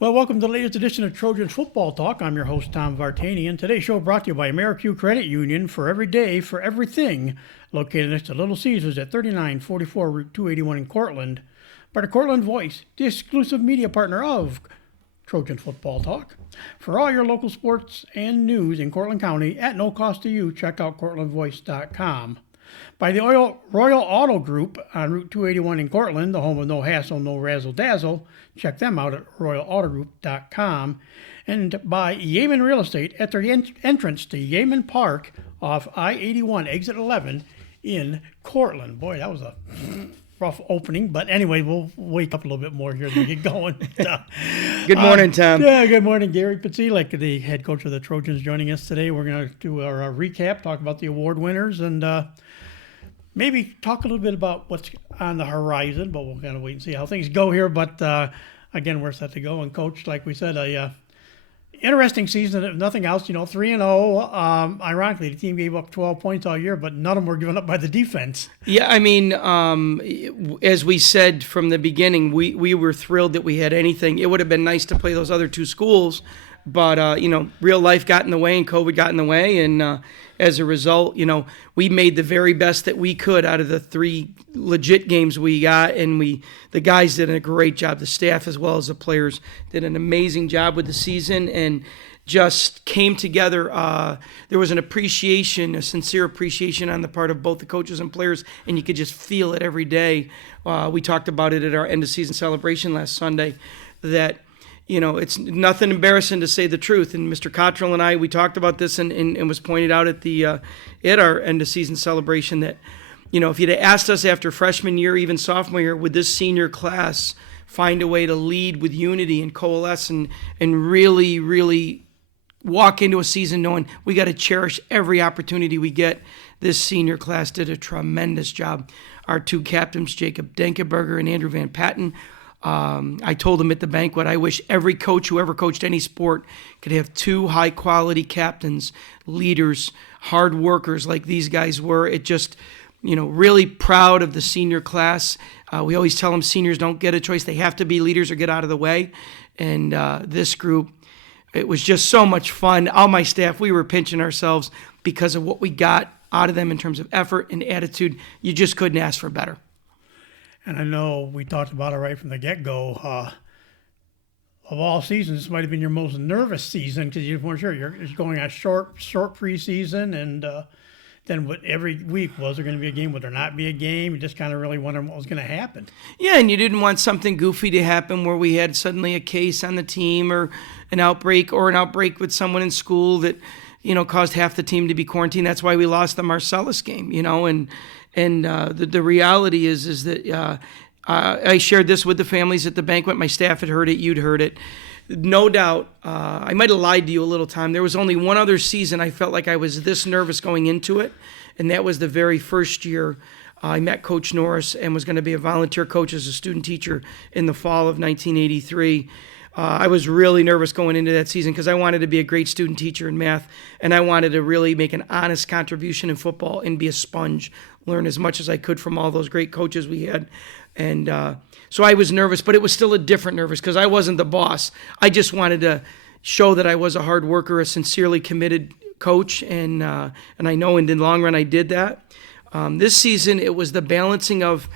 Well, welcome to the latest edition of Trojans Football Talk. I'm your host, Tom Vartanian. Today's show brought to you by AmeriQ Credit Union, for every day, for everything, located next to Little Caesars at 3944 Route 281 in Cortland. By the Cortland Voice, the exclusive media partner of Trojan Football Talk. For all your local sports and news in Cortland County at no cost to you, check out cortlandvoice.com. By the Royal Auto Group on Route 281 in Cortland, the home of no hassle, no razzle dazzle. Check them out at royalautogroup.com. And by Yeaman Real Estate at their entrance to Yeaman Park off I-81, exit 11 in Cortland. Boy, that was a rough opening, but anyway, we'll wake up a little bit more here as we get going. Good morning, Tom. Yeah, good morning. Gary Podsiedlik, the head coach of the Trojans, joining us today. We're going to do our recap, talk about the award winners, and maybe talk a little bit about what's on the horizon, but we'll kind of wait and see how things go here. But again, we're set to go. And Coach, like we said, interesting season, if nothing else, 3-0. Ironically, the team gave up 12 points all year, but none of them were given up by the defense. Yeah, I mean, as we said from the beginning, we were thrilled that we had anything. It would have been nice to play those other two schools, but, real life got in the way and COVID got in the way. And as a result, we made the very best that we could out of the three legit games we got. And the guys did a great job. The staff as well as the players did an amazing job with the season and just came together. There was an appreciation, a sincere appreciation on the part of both the coaches and players, and you could just feel it every day. We talked about it at our end of season celebration last Sunday that it's nothing embarrassing to say the truth. And Mr. Cottrell and I, we talked about this and was pointed out at our end of season celebration that, if you'd have asked us after freshman year, even sophomore year, would this senior class find a way to lead with unity and coalesce and really, really walk into a season knowing we got to cherish every opportunity we get. This senior class did a tremendous job. Our two captains, Jacob Denkenberger and Andrew Van Patten, I told them at the banquet, I wish every coach who ever coached any sport could have two high-quality captains, leaders, hard workers like these guys were. It just, really proud of the senior class. We always tell them seniors don't get a choice. They have to be leaders or get out of the way. And this group, it was just so much fun. All my staff, we were pinching ourselves because of what we got out of them in terms of effort and attitude. You just couldn't ask for better. And I know we talked about it right from the get-go. Of all seasons, this might have been your most nervous season because you weren't sure. You're going on short preseason, and then what every week, was there going to be a game? Would there not be a game? You just kind of really wondered what was going to happen. Yeah, and you didn't want something goofy to happen where we had suddenly a case on the team or an outbreak with someone in school that, caused half the team to be quarantined. That's why we lost the Marcellus game, And the reality is that I shared this with the families at the banquet. My staff had heard it. You'd heard it. No doubt, I might have lied to you a little time. There was only one other season I felt like I was this nervous going into it, and that was the very first year I met Coach Norris and was going to be a volunteer coach as a student teacher in the fall of 1983. I was really nervous going into that season because I wanted to be a great student teacher in math, and I wanted to really make an honest contribution in football and be a sponge, learn as much as I could from all those great coaches we had. And so I was nervous, but it was still a different nervous because I wasn't the boss. I just wanted to show that I was a hard worker, a sincerely committed coach, and I know in the long run I did that. This season, it was the balancing of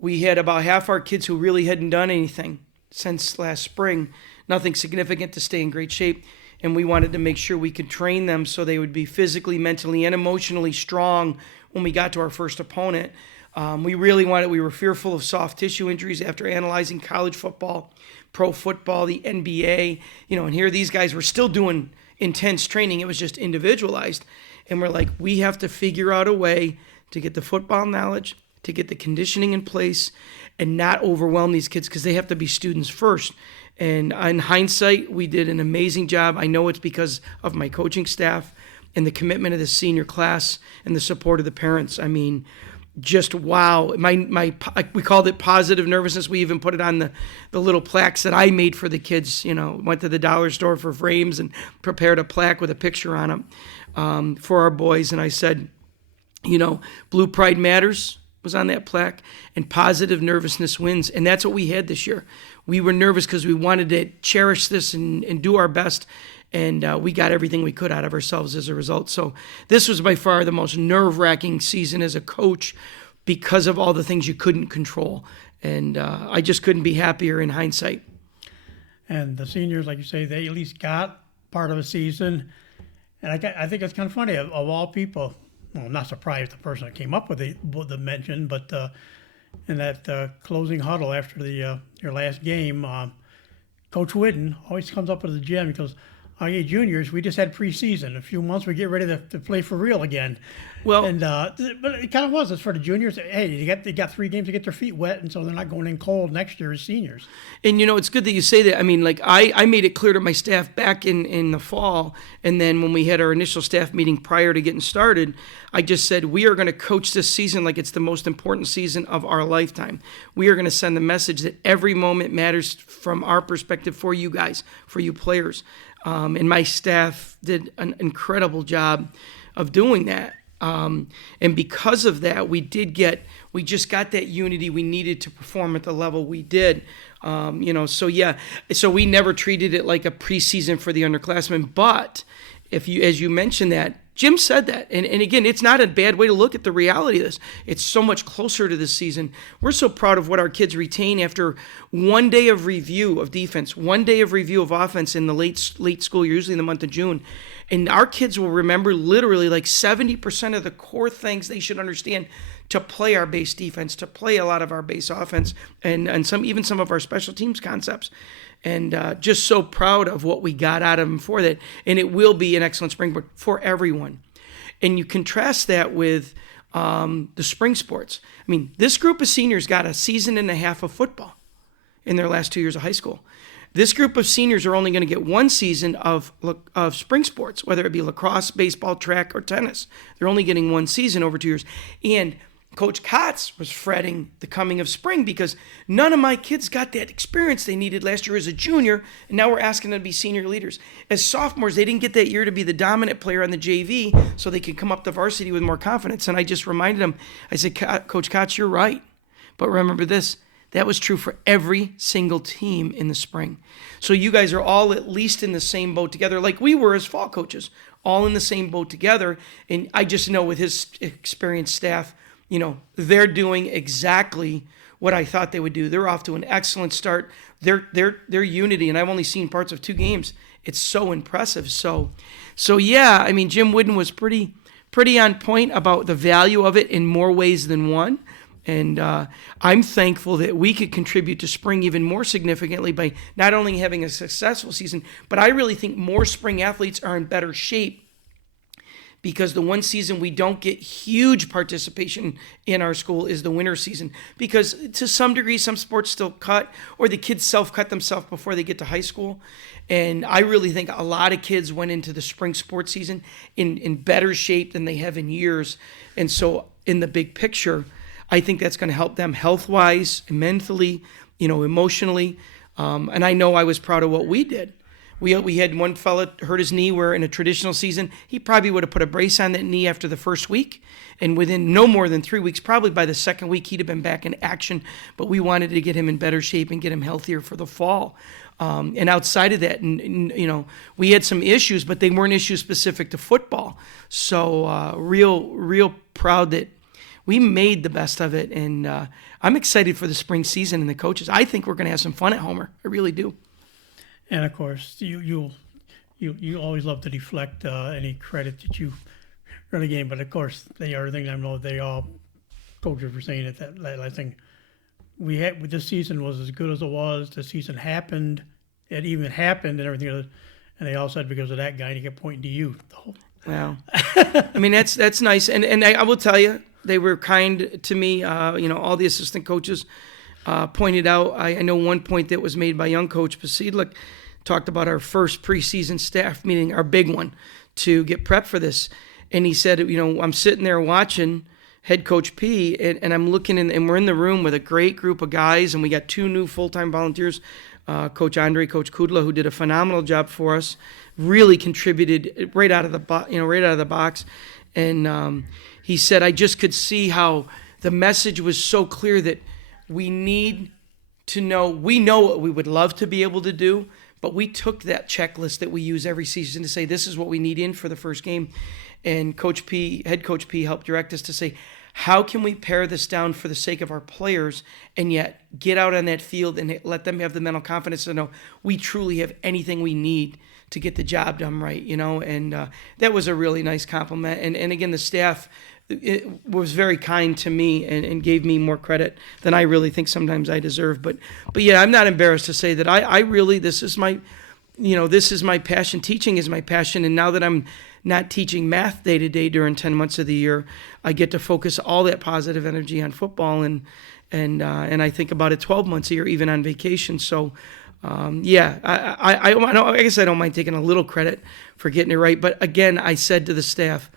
we had about half our kids who really hadn't done anything since last spring, nothing significant to stay in great shape, and we wanted to make sure we could train them so they would be physically, mentally, and emotionally strong when we got to our first opponent. We were fearful of soft tissue injuries after analyzing college football, pro football, the NBA, and here these guys were still doing intense training. It was just individualized. And we're like, we have to figure out a way to get the football knowledge, to get the conditioning in place, and not overwhelm these kids because they have to be students first. And in hindsight, we did an amazing job. I know it's because of my coaching staff and the commitment of the senior class and the support of the parents. I mean, just wow. We called it positive nervousness. We even put it on the little plaques that I made for the kids. Went to the dollar store for frames and prepared a plaque with a picture on them for our boys. And I said, Blue Pride matters, was on that plaque, and positive nervousness wins. And that's what we had this year. We were nervous because we wanted to cherish this and do our best. And we got everything we could out of ourselves as a result. So this was by far the most nerve-wracking season as a coach because of all the things you couldn't control. And I just couldn't be happier in hindsight. And the seniors, like you say, they at least got part of a season. And I think it's kind of funny, of all people, well, I'm not surprised the person that came up with the mention, but in that closing huddle after your last game, Coach Whitten always comes up with the gem. He goes, "Okay, juniors, we just had preseason. In a few months, we get ready to play for real again." Well, and but it kind of was. It's for the juniors. Hey, they got 3 games to get their feet wet, and so they're not going in cold next year as seniors. And, it's good that you say that. I mean, like, I made it clear to my staff back in the fall, and then when we had our initial staff meeting prior to getting started, I just said, we are going to coach this season like it's the most important season of our lifetime. We are going to send the message that every moment matters from our perspective for you guys, for you players. And my staff did an incredible job of doing that. And because of that, we just got that unity we needed to perform at the level we did. So we never treated it like a preseason for the underclassmen. But as you mentioned that, Jim said that. And again, it's not a bad way to look at the reality of this. It's so much closer to this season. We're so proud of what our kids retain after one day of review of defense, one day of review of offense in the late school year, usually in the month of June. And our kids will remember literally like 70% of the core things they should understand to play our base defense, to play a lot of our base offense, and even some of our special teams concepts. And just so proud of what we got out of them for that. And it will be an excellent springboard for everyone. And you contrast that with the spring sports. I mean, this group of seniors got a season and a half of football in their last 2 years of high school. This group of seniors are only going to get one season of spring sports, whether it be lacrosse, baseball, track, or tennis. They're only getting one season over 2 years. And Coach Kotz was fretting the coming of spring because none of my kids got that experience they needed last year as a junior, and now we're asking them to be senior leaders. As sophomores, they didn't get that year to be the dominant player on the JV so they could come up to varsity with more confidence. And I just reminded them, I said, Coach Kotz, you're right. But remember this, that was true for every single team in the spring. So you guys are all at least in the same boat together, like we were as fall coaches, all in the same boat together. And I just know with his experienced staff, they're doing exactly what I thought they would do. They're off to an excellent start. Their unity, and I've only seen parts of 2 games. It's so impressive. So yeah, I mean, Jim Whitten was pretty on point about the value of it in more ways than one. And I'm thankful that we could contribute to spring even more significantly by not only having a successful season, but I really think more spring athletes are in better shape because the one season we don't get huge participation in our school is the winter season. Because to some degree, some sports still cut, or the kids self-cut themselves before they get to high school. And I really think a lot of kids went into the spring sports season in better shape than they have in years. And so in the big picture, I think that's going to help them health-wise, mentally, emotionally. And I know I was proud of what we did. We had one fella hurt his knee where in a traditional season, he probably would have put a brace on that knee after the first week. And within no more than 3 weeks, probably by the second week, he'd have been back in action. But we wanted to get him in better shape and get him healthier for the fall. And outside of that, we had some issues, but they weren't issues specific to football. So real proud that we made the best of it. And I'm excited for the spring season and the coaches. I think we're going to have some fun at Homer. I really do. And of course, you always love to deflect any credit that you really gain. But of course, they are things I know they all coaches were saying it that last thing we had. This season was as good as it was. The season happened. It even happened and everything else. And they all said because of that guy, and he kept pointing to you. Wow. I mean, that's nice. And I will tell you, they were kind to me. All the assistant coaches pointed out. I know one point that was made by young coach Podsiedlik talked about our first preseason staff meeting, our big one, to get prepped for this. And he said, I'm sitting there watching head coach P, and I'm looking in, and we're in the room with a great group of guys, and we got 2 new full-time volunteers, Coach Andre, Coach Kudla, who did a phenomenal job for us, really contributed right out of the box. And he said, I just could see how the message was so clear that we need to know, we know what we would love to be able to do, but we took that checklist that we use every season to say, this is what we need in for the first game. And head Coach P helped direct us to say, how can we pare this down for the sake of our players and yet get out on that field and let them have the mental confidence to know we truly have anything we need to get the job done right, And that was a really nice compliment. And again, the staff was very kind to me and gave me more credit than I really think sometimes I deserve. But yeah, I'm not embarrassed to say that I really, this is my passion. Teaching is my passion. And now that I'm not teaching math day to day during 10 months of the year, I get to focus all that positive energy on football, and I think about it 12 months a year, even on vacation. So, I guess I don't mind taking a little credit for getting it right. But again, I said to the staff,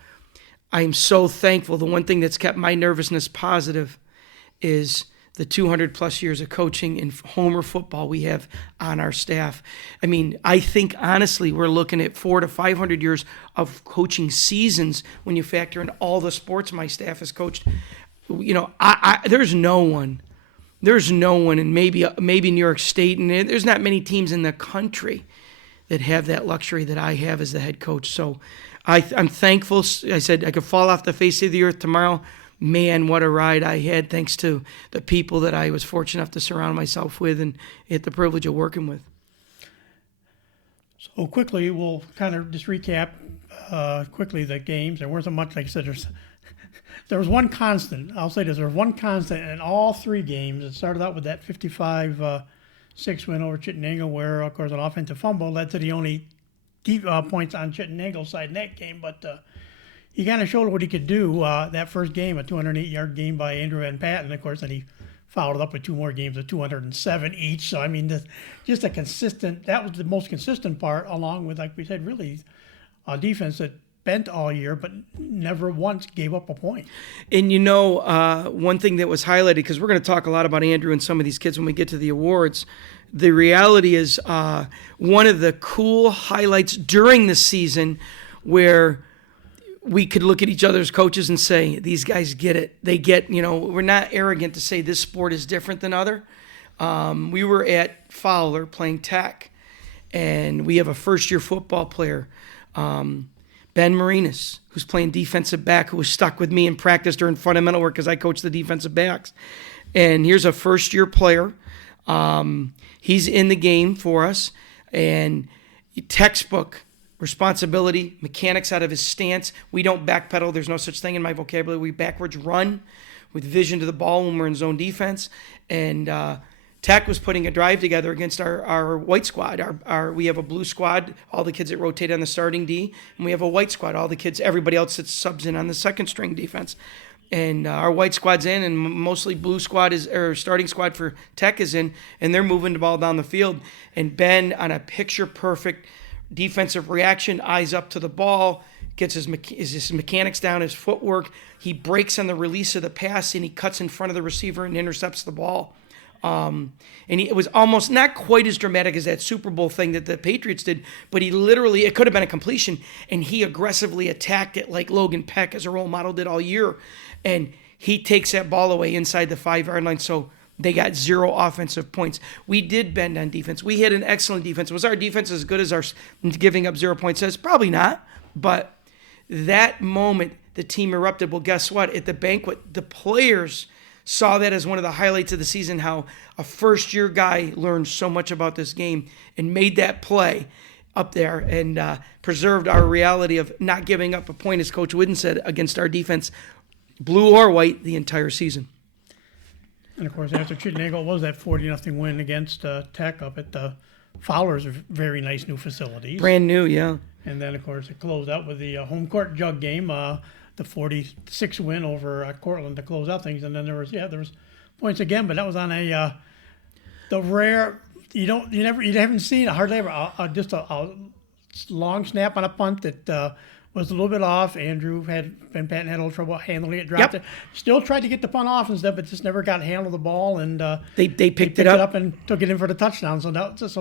I am so thankful. The one thing that's kept my nervousness positive is the 200 plus years of coaching in Homer football we have on our staff. I mean, I think honestly, we're looking at 400 to 500 years of coaching seasons when you factor in all the sports my staff has coached. There's no one, and maybe New York State, and there's not many teams in the country that have that luxury that I have as the head coach. So I'm thankful. I said I could fall off the face of the earth tomorrow. Man, what a ride I had, thanks to the people that I was fortunate enough to surround myself with and had the privilege of working with. So quickly, we'll kind of just recap quickly the games. There wasn't much, like I said, there was one constant. I'll say this, there was one constant in all three games. It started out with that 55-6 win over Chittenango, where, of course, an offensive fumble led to the only points on Chittenango's side in that game, but he kind of showed what he could do that first game, a 208-yard game by Andrew Van Patten. Of course, then he followed it up with two more games of 207 each. So, I mean, just that was the most consistent part, along with, like we said, really a defense that bent all year but never once gave up a point. And, one thing that was highlighted, because we're going to talk a lot about Andrew and some of these kids when we get to the awards, the reality is one of the cool highlights during the season where we could look at each other as coaches and say, these guys get it. They get, we're not arrogant to say this sport is different than other. We were at Fowler playing Tech, and we have a first-year football player, Ben Marinas, who's playing defensive back, who was stuck with me in practice during fundamental work because I coach the defensive backs. And here's a first-year player. He's in the game for us, and textbook responsibility, mechanics out of his stance. We don't backpedal. There's no such thing in my vocabulary. We backwards run with vision to the ball when we're in zone defense. And Tech was putting a drive together against our white squad. We have a blue squad, all the kids that rotate on the starting D, and we have a white squad, all the kids, everybody else that subs in on the second string defense. And our white squad's in, and mostly blue squad starting squad for Tech is in, and they're moving the ball down the field. And Ben, on a picture-perfect defensive reaction, eyes up to the ball, gets his mechanics down, his footwork. He breaks on the release of the pass, and he cuts in front of the receiver and intercepts the ball. It was almost not quite as dramatic as that Super Bowl thing that the Patriots did, but it could have been a completion, and he aggressively attacked it like Logan Peck as a role model did all year. And he takes that ball away inside the 5-yard line, so they got 0 offensive points. We did bend on defense. We had an excellent defense. Was our defense as good as our giving up 0 points says? Probably not. But that moment, the team erupted. Well, guess what? At the banquet, the players saw that as one of the highlights of the season, how a first-year guy learned so much about this game and made that play up there and preserved our reality of not giving up a point, as Coach Whidden said, against our defense, blue or white, the entire season. And, of course, after Chittenango was that 40-0 win against Tech up at the Fowler's very nice new facilities. Brand new, yeah. And then, of course, it closed out with the home court jug game, the 46 win over Cortland to close out things. And then there was points again, but that was on the rare, you haven't seen hardly ever just a long snap on a punt that was a little bit off. Andrew Van Patten had a little trouble handling it, dropped it. Still tried to get the punt off and stuff, but just never got to handle the ball. And they picked it up and took it in for the touchdown. So that was just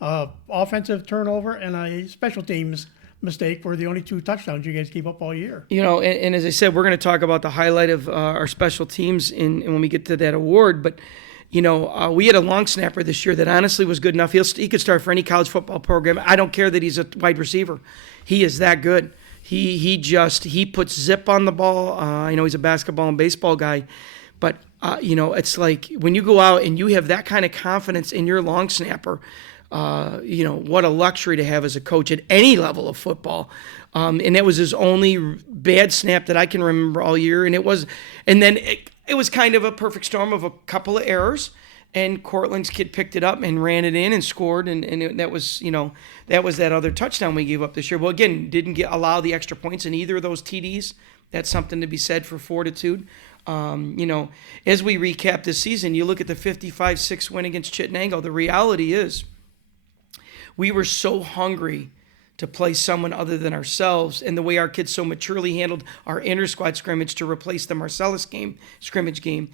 a offensive turnover and a special teams mistake were the only 2 touchdowns you guys keep up all year. And as I said, we're going to talk about the highlight of our special teams when we get to that award. But, we had a long snapper this year that honestly was good enough. He could start for any college football program. I don't care that he's a wide receiver. He is that good. He puts zip on the ball. I know he's a basketball and baseball guy. But, it's like when you go out and you have that kind of confidence in your long snapper, what a luxury to have as a coach at any level of football. And that was his only bad snap that I can remember all year. And it was kind of a perfect storm of a couple of errors. And Cortland's kid picked it up and ran it in and scored. That was that other touchdown we gave up this year. Well, again, didn't allow the extra points in either of those TDs. That's something to be said for fortitude. As we recap this season, you look at the 55-6 win against Chittenango. The reality is we were so hungry to play someone other than ourselves, and the way our kids so maturely handled our inter-squad scrimmage to replace the Marcellus scrimmage game,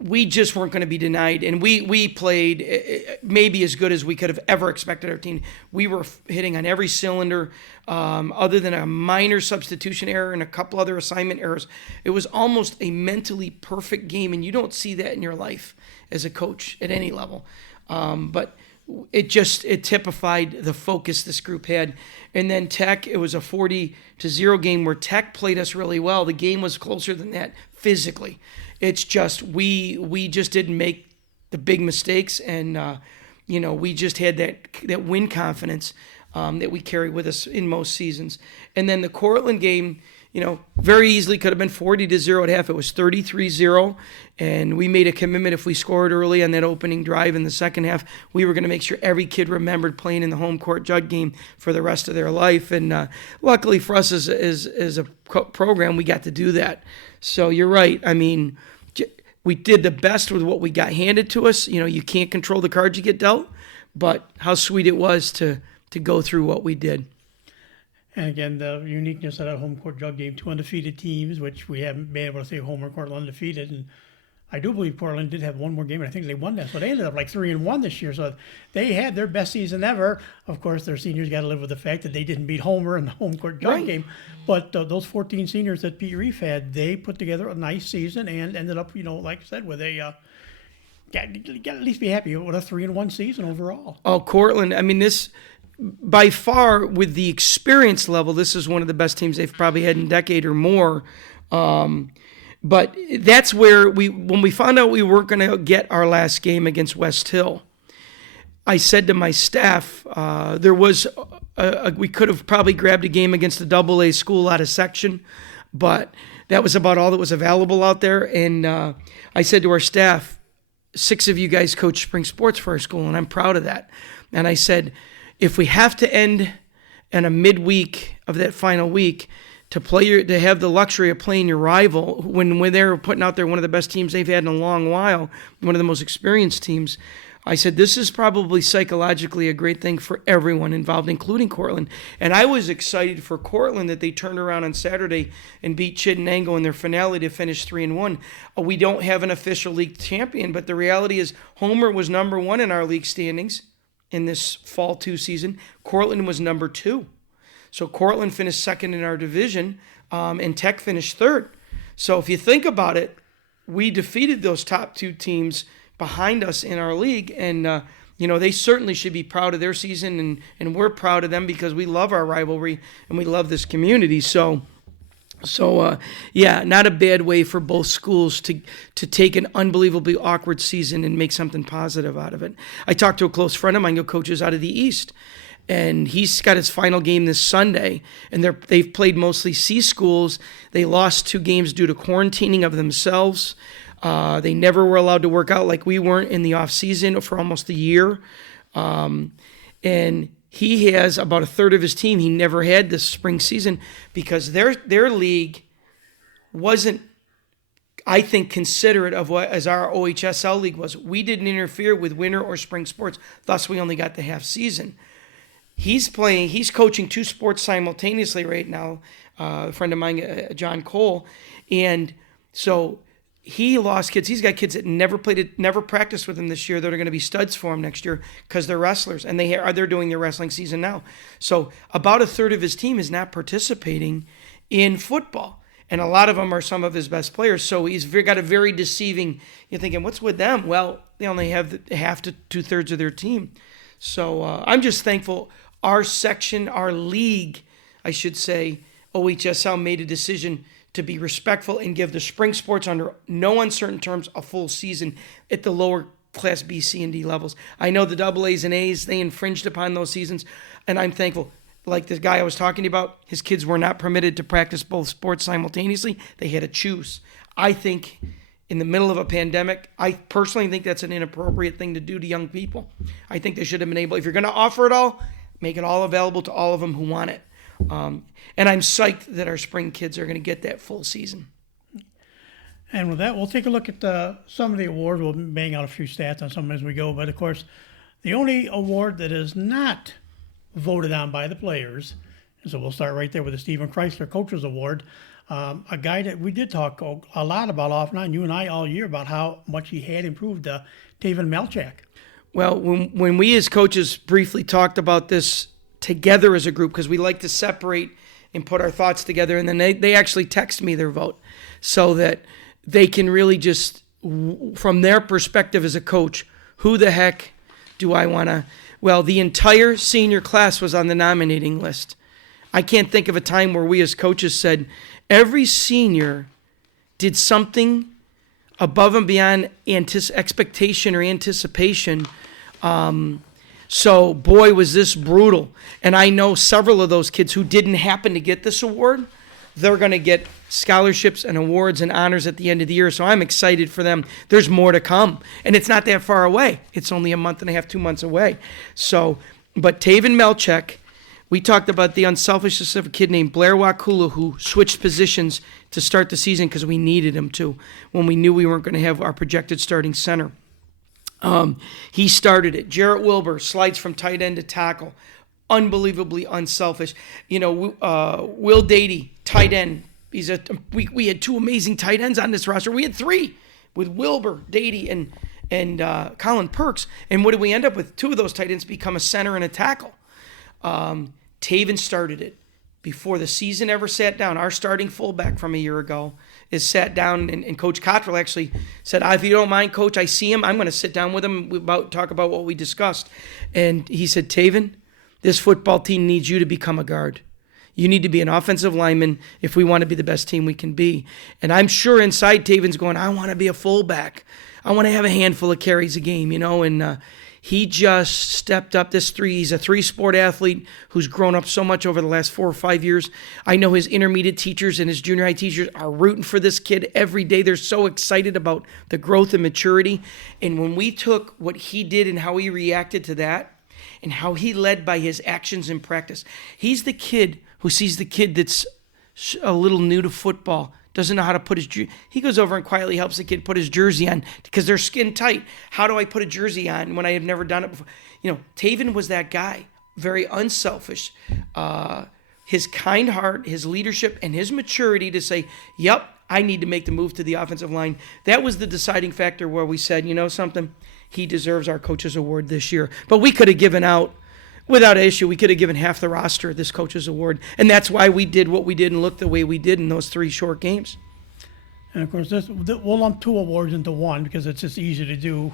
we just weren't going to be denied. And we played maybe as good as we could have ever expected our team. We were hitting on every cylinder, other than a minor substitution error and a couple other assignment errors. It was almost a mentally perfect game, and you don't see that in your life as a coach at any level. But it typified the focus this group had. And then Tech, it was a 40-0 game where Tech played us really well. The game was closer than that physically. It's just we just didn't make the big mistakes, and we just had that win confidence that we carry with us in most seasons. And then the Cortland game, very easily could have been 40-0 at half. It was 33-0, and we made a commitment if we scored early on that opening drive in the second half, we were going to make sure every kid remembered playing in the home court jug game for the rest of their life. And luckily for us as a program, we got to do that. So you're right. I mean, we did the best with what we got handed to us. You can't control the cards you get dealt, but how sweet it was to go through what we did. And again, the uniqueness of that home court jug game, 2 undefeated teams, which we haven't been able to say home or Cortland undefeated. And I do believe Portland did have one more game, and I think they won that. So they ended up like 3-1 this year. So they had their best season ever. Of course, their seniors got to live with the fact that they didn't beat Homer in the home court jug game. But those 14 seniors that Pete Reef had, they put together a nice season and ended up, like I said, with a got at least be happy with a 3-1 season overall. Oh, Cortland! I mean, this by far with the experience level, this is one of the best teams they've probably had in a decade or more. But that's where when we found out we weren't going to get our last game against West Hill, I said to my staff, we could have probably grabbed a game against a AA school out of section, but that was about all that was available out there. And I said to our staff, 6 of you guys coach spring sports for our school, and I'm proud of that. And I said, if we have to end in a midweek of that final week to have the luxury of playing your rival when they're putting out there one of the best teams they've had in a long while, one of the most experienced teams, I said, this is probably psychologically a great thing for everyone involved, including Cortland. And I was excited for Cortland that they turned around on Saturday and beat Chittenango in their finale to finish 3-1. We don't have an official league champion, but the reality is Homer was number 1 in our league standings in this fall 2 season. Cortland was number 2. So Cortland finished second in our division, and Tech finished third. So if you think about it, we defeated those top 2 teams behind us in our league, and they certainly should be proud of their season, and we're proud of them because we love our rivalry and we love this community. So not a bad way for both schools to take an unbelievably awkward season and make something positive out of it. I talked to a close friend of mine who coaches out of the East, and he's got his final game this Sunday, and they've played mostly C schools. They lost 2 games due to quarantining of themselves. They never were allowed to work out like we weren't in the off season for almost a year. And he has about a third of his team he never had this spring season because their league wasn't, I think, considerate of what as our OHSL league was. We didn't interfere with winter or spring sports, thus we only got the half season. He's coaching 2 sports simultaneously right now, a friend of mine, John Cole, and so he lost kids. He's got kids that never practiced with him this year that are going to be studs for him next year because they're wrestlers, and they're doing their wrestling season now. So about a third of his team is not participating in football, and a lot of them are some of his best players. So he's got a very deceiving. You're thinking, what's with them? Well, they only have half to 2/3 of their team. So I'm just thankful our section, our league, I should say, OHSL made a decision to be respectful and give the spring sports under no uncertain terms a full season at the lower class B, C, and D levels. I know the double A's and A's, they infringed upon those seasons, and I'm thankful. Like the guy I was talking about, his kids were not permitted to practice both sports simultaneously. They had to choose. I think in the middle of a pandemic, I personally think that's an inappropriate thing to do to young people. I think they should have been able, if you're going to offer it all, make it all available to all of them who want it. And I'm psyched that our spring kids are going to get that full season. And with that, we'll take a look at some of the awards. We'll bang out a few stats on some as we go. But, of course, the only award that is not voted on by the players, and so we'll start right there with the Stephen Chrysler Coaches Award, a guy that we did talk a lot about off and on, you and I, all year, about how much he had improved, Taven Melchak. Well, when we as coaches briefly talked about this together as a group, because we like to separate and put our thoughts together, and then they actually text me their vote so that they can really just, from their perspective as a coach, who the heck do I want to... Well, the entire senior class was on the nominating list. I can't think of a time where we as coaches said every senior did something above and beyond expectation or anticipation. So, boy, was this brutal. And I know several of those kids who didn't happen to get this award. They're going to get scholarships and awards and honors at the end of the year. So I'm excited for them. There's more to come. And it's not that far away. It's only a month and a half, 2 months away. So, but Taven Melchak, we talked about the unselfishness of a kid named Blair Wakula who switched positions to start the season because we needed him to when we knew we weren't going to have our projected starting center. He started it. Jarrett Wilbur slides from tight end to tackle. Unbelievably unselfish. You know, Will Dady, tight end. We had two amazing tight ends on this roster. We had three with Wilbur, Dady, and Colin Perks. And what did we end up with? Two of those tight ends become a center and a tackle. Taven started it before the season ever sat down. Our starting fullback from a year ago is sat down, and Coach Cottrell actually said, if you don't mind, Coach, I see him. I'm going to sit down with him, talk about what we discussed. And he said, Taven, this football team needs you to become a guard. You need to be an offensive lineman if we want to be the best team we can be. And I'm sure inside Taven's going, I want to be a fullback. I want to have a handful of carries a game, you know, and he just stepped up. He's a three-sport athlete who's grown up so much over the last 4 or 5 years. I know his intermediate teachers and his junior high teachers are rooting for this kid every day. They're so excited about the growth and maturity. And when we took what he did and how he reacted to that and how he led by his actions in practice, he's the kid who sees the kid that's a little new to football, doesn't know how to put his jersey. He goes over and quietly helps the kid put his jersey on because they're skin tight. How do I put a jersey on when I have never done it before? You know, Taven was that guy, very unselfish. His kind heart, his leadership, and his maturity to say, yep, I need to make the move to the offensive line. That was the deciding factor where we said, you know something, he deserves our coaches award this year. But we could have given out, without an issue, we could have given half the roster this coach's award. And that's why we did what we did and looked the way we did in those 3 short games. And, of course, we'll lump 2 awards into one because it's just easy to do.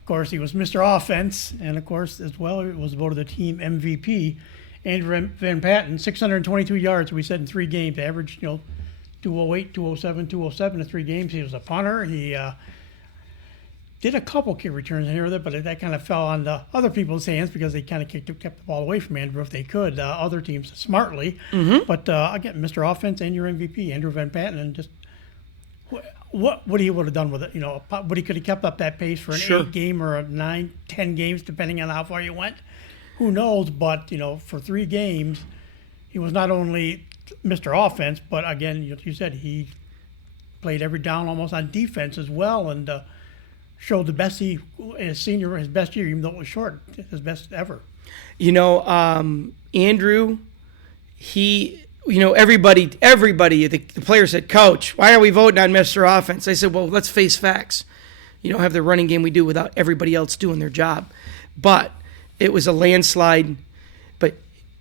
Of course, he was Mr. Offense. And, of course, as well, it was voted the team MVP. Andrew Van Patten, 622 yards, we said, in 3 games. Averaged, 208, 207, 207 in 3 games. He was a punter. He did a couple kick returns in here with it, but that kind of fell on the other people's hands because they kind of kept the ball away from Andrew if they could. Other teams smartly. Mm-hmm. But again, Mr. Offense and your MVP, Andrew Van Patten, and just what he would have done with it. But he could have kept up that pace for an 8 game or a 9, 10 games, depending on how far you went. Who knows? But for 3 games, he was not only Mr. Offense, but again, you said he played every down almost on defense as well, and showed the best his best year, even though it was short, his best ever. Andrew, he everybody, the player said, Coach, why are we voting on Mr. Offense? I said, well, let's face facts. You don't have the running game we do without everybody else doing their job. But it was a landslide. But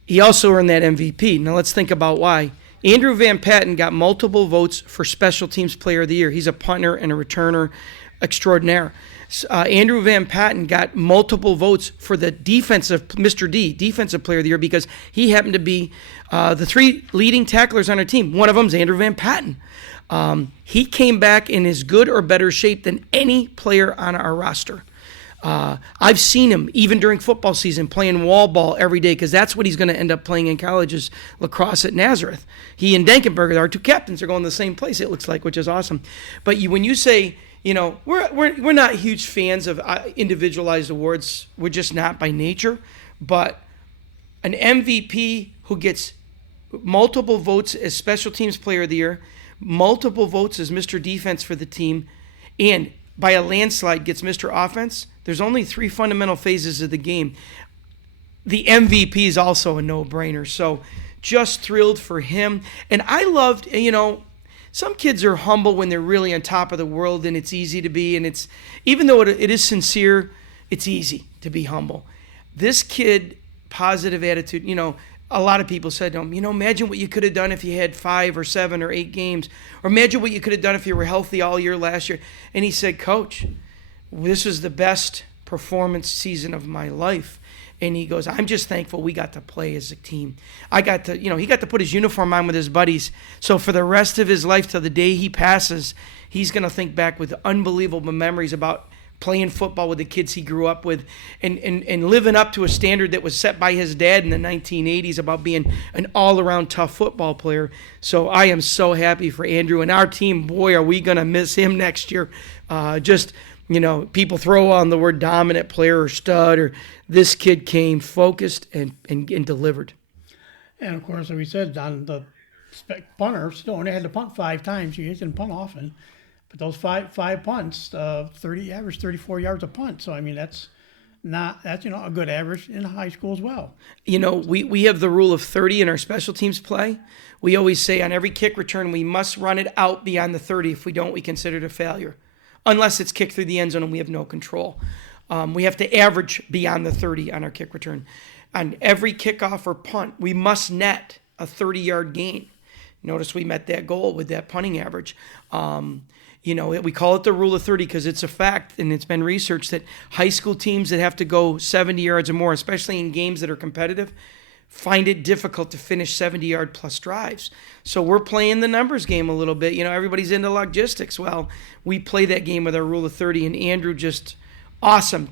he also earned that MVP. Now let's think about why. Andrew Van Patten got multiple votes for Special Teams Player of the Year. He's a punter and a returner extraordinaire. Andrew Van Patten got multiple votes for the defensive Player of the Year, because he happened to be the three leading tacklers on our team. One of them is Andrew Van Patten. He came back in as good or better shape than any player on our roster. I've seen him even during football season playing wall ball every day, because that's what he's going to end up playing in college, is lacrosse at Nazareth. He and Denkenberger, our two captains, are going to the same place, it looks like, which is awesome. But when you say, we're not huge fans of individualized awards. We're just not by nature. But an MVP who gets multiple votes as Special Teams Player of the Year, multiple votes as Mr. Defense for the team, and by a landslide gets Mr. Offense, there's only three fundamental phases of the game. The MVP is also a no-brainer. So just thrilled for him. And I loved, some kids are humble when they're really on top of the world, and it's easy to be. And it's, even though it is sincere, it's easy to be humble. This kid, positive attitude, a lot of people said to him, imagine what you could have done if you had 5 or 7 or 8 games. Or imagine what you could have done if you were healthy all year last year. And he said, Coach, this was the best performance season of my life. And he goes, I'm just thankful we got to play as a team. He got to put his uniform on with his buddies. So for the rest of his life, till the day he passes, he's going to think back with unbelievable memories about playing football with the kids he grew up with, and living up to a standard that was set by his dad in the 1980s about being an all-around tough football player. So I am so happy for Andrew and our team. Boy, are we going to miss him next year. People throw on the word dominant player or stud, or this kid came focused and delivered. And of course, as we said, on the punter, still only had to punt 5 times. He didn't punt often. But those five punts, average 34 yards a punt. So that's a good average in high school as well. We have the rule of 30 in our special teams play. We always say on every kick return we must run it out beyond the 30. If we don't, we consider it a failure, unless it's kicked through the end zone and we have no control. We have to average beyond the 30 on our kick return. On every kickoff or punt, we must net a 30-yard gain. Notice we met that goal with that punting average. We call it the rule of 30 because it's a fact, and it's been researched that high school teams that have to go 70 yards or more, especially in games that are competitive, find it difficult to finish 70-yard plus drives. So we're playing the numbers game a little bit. Everybody's into logistics. Well, we play that game with our rule of 30, and Andrew just awesome.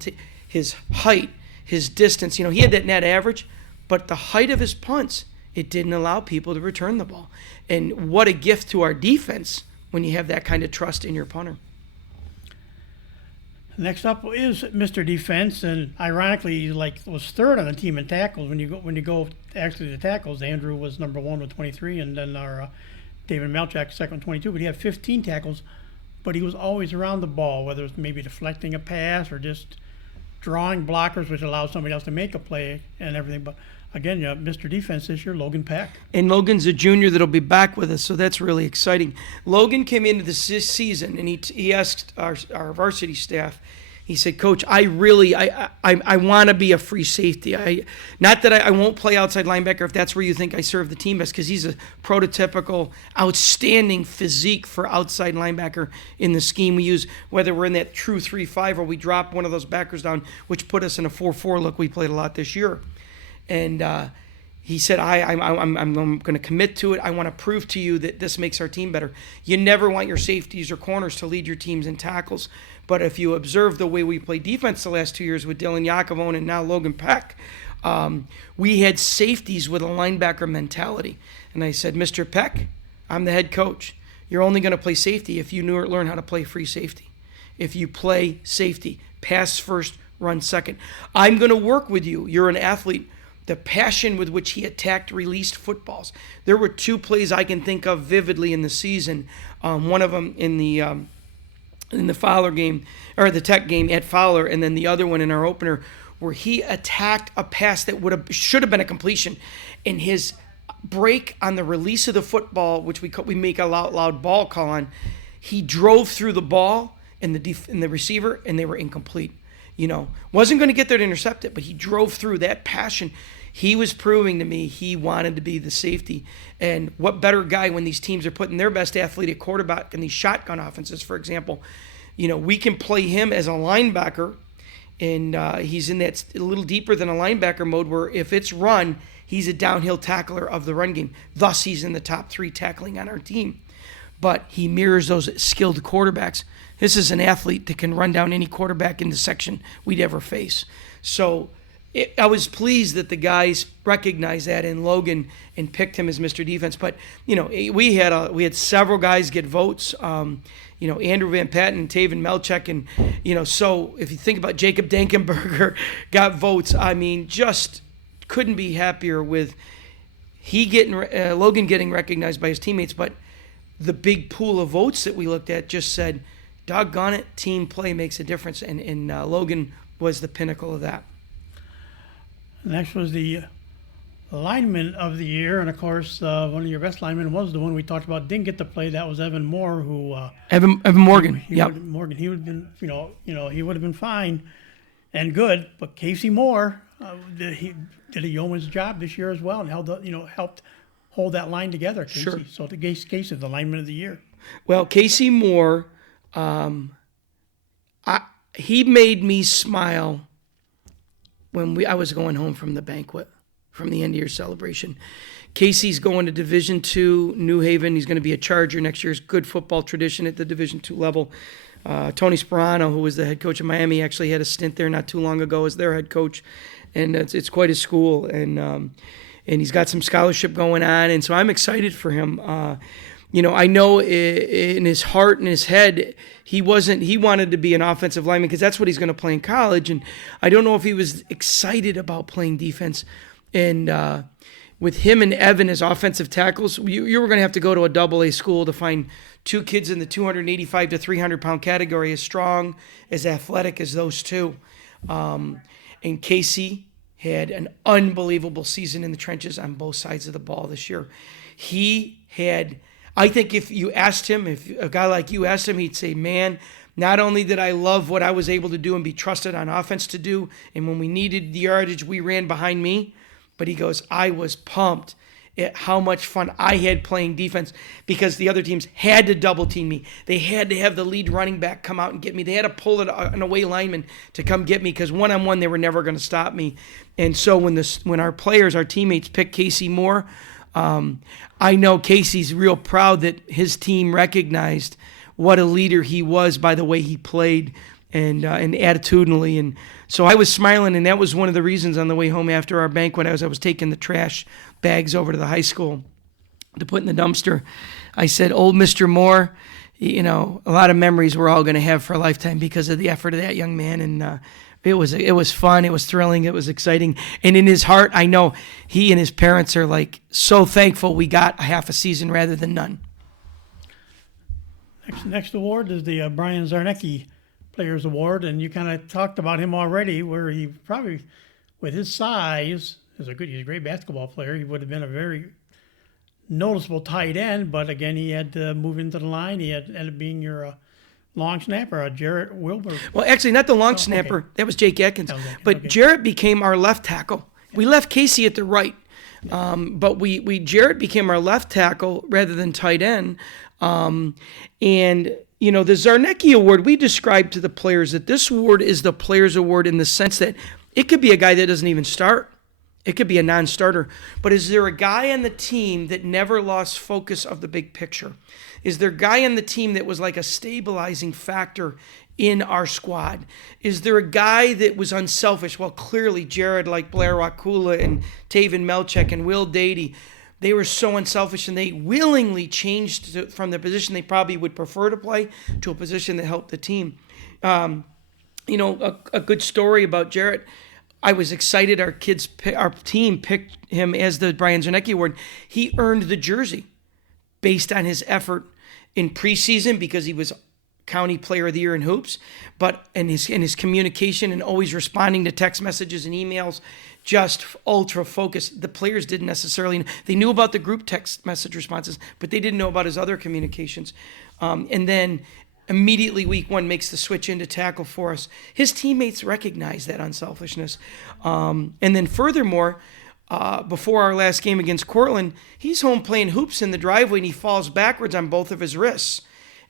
His height, his distance. He had that net average, but the height of his punts, it didn't allow people to return the ball. And what a gift to our defense when you have that kind of trust in your punter. Next up is Mr. Defense, and ironically, he was third on the team in tackles. When you go actually to tackles, Andrew was number 1 with 23, and then our David Melchak second with 22. But he had 15 tackles, but he was always around the ball, whether it's maybe deflecting a pass or just drawing blockers, which allows somebody else to make a play and everything. But again, Mr. Defense this year, Logan Peck. And Logan's a junior that'll be back with us, so that's really exciting. Logan came into this season, and he asked our varsity staff, he said, Coach, I want to be a free safety. Not that I won't play outside linebacker if that's where you think I serve the team best, because he's a prototypical, outstanding physique for outside linebacker in the scheme we use, whether we're in that true 3-5 or we drop one of those backers down, which put us in a 4-4 look we played a lot this year. And he said, I'm going to commit to it. I want to prove to you that this makes our team better. You never want your safeties or corners to lead your teams in tackles. But if you observe the way we play defense the last 2 years with Dylan Yakovone and now Logan Peck, we had safeties with a linebacker mentality. And I said, Mr. Peck, I'm the head coach. You're only going to play safety if you learn how to play free safety. If you play safety, pass first, run second. I'm going to work with you. You're an athlete. The passion with which he attacked released footballs. There were 2 plays I can think of vividly in the season. One of them in the Fowler game, or the Tech game at Fowler, and then the other one in our opener, where he attacked a pass that should have been a completion, and his break on the release of the football, which we make a loud ball call on, he drove through the ball and the receiver, and they were incomplete. Wasn't going to get there to intercept it, but he drove through that passion. He was proving to me he wanted to be the safety. And what better guy when these teams are putting their best athlete at quarterback in these shotgun offenses, for example. We can play him as a linebacker, and he's in that a little deeper than a linebacker mode where if it's run, he's a downhill tackler of the run game. Thus, he's in the top 3 tackling on our team. But he mirrors those skilled quarterbacks. This is an athlete that can run down any quarterback in the section we'd ever face. So I was pleased that the guys recognized that in Logan and picked him as Mr. Defense. But we had several guys get votes. Andrew Van Patten and Taven Melchek, and so if you think about Jacob Dankenberger got votes, I mean, just couldn't be happier with Logan getting recognized by his teammates. But the big pool of votes that we looked at just said, doggone it, team play makes a difference, and Logan was the pinnacle of that. Next was the lineman of the year, and of course, one of your best linemen was the one we talked about. Didn't get to play. That was Evan Moore, who Evan Morgan. Morgan. He would have been, he would have been fine and good. But Casey Moore, he did a yeoman's job this year as well, and helped hold that line together. Casey. Sure. So Casey, the lineman of the year. Well, Casey Moore, he made me smile when I was going home from the banquet, from the end of year celebration. Casey's going to Division II, New Haven. He's going to be a Charger next year's good football tradition at the Division II level. Tony Sperano, who was the head coach of Miami, actually had a stint there not too long ago as their head coach, and it's quite a school. And he's got some scholarship going on, and so I'm excited for him. I know in his heart and his head, he wanted to be an offensive lineman because that's what he's going to play in college. And I don't know if he was excited about playing defense. And with him and Evan as offensive tackles, you were going to have to go to a AA school to find 2 kids in the 285 to 300 pound category as strong, as athletic as those two. And Casey had an unbelievable season in the trenches on both sides of the ball this year. I think if you asked him, if a guy like you asked him, he'd say, man, not only did I love what I was able to do and be trusted on offense to do, and when we needed the yardage, we ran behind me, but he goes, I was pumped at how much fun I had playing defense because the other teams had to double team me. They had to have the lead running back come out and get me. They had to pull an away lineman to come get me because one-on-one they were never going to stop me. And so when our teammates picked Casey Moore, I know Casey's real proud that his team recognized what a leader he was by the way he played and attitudinally. And so I was smiling, and that was one of the reasons on the way home after our banquet as I was taking the trash bags over to the high school to put in the dumpster. I said, old Mr. Moore, a lot of memories we're all going to have for a lifetime because of the effort of that young man. And it was fun. It was thrilling. It was exciting. And in his heart, I know he and his parents are like so thankful we got a half a season rather than none. Next award is the Brian Zarnecki Players Award, and you kind of talked about him already, where he probably, with his size, he's a great basketball player. He would have been a very noticeable tight end, but again, he had to move into the line. He ended up being your long snapper, Jarrett Wilbur. Well, actually, not the long snapper. Okay. That was Jake Atkins. But okay. Jarrett became our left tackle. Yeah. We left Casey at the right. Yeah. But Jarrett became our left tackle rather than tight end. The Zarnecki Award, we described to the players that this award is the Players Award in the sense that it could be a guy that doesn't even start. It could be a non-starter. But is there a guy on the team that never lost focus of the big picture? Is there a guy on the team that was like a stabilizing factor in our squad? Is there a guy that was unselfish? Well, clearly Jared, like Blair Wakula and Taven Melchek and Will Dady, they were so unselfish and they willingly changed from the position they probably would prefer to play to a position that helped the team. A good story about Jarrett. I was excited our team picked him as the Brian Zarnecki Award. He earned the jersey based on his effort in preseason because he was County Player of the Year in hoops, but and his communication and always responding to text messages and emails, just ultra focused. The players didn't necessarily, they knew about the group text message responses, but they didn't know about his other communications. And then immediately week 1 makes the switch into tackle for us. His teammates recognize that unselfishness. And then furthermore, before our last game against Cortland, he's home playing hoops in the driveway and he falls backwards on both of his wrists.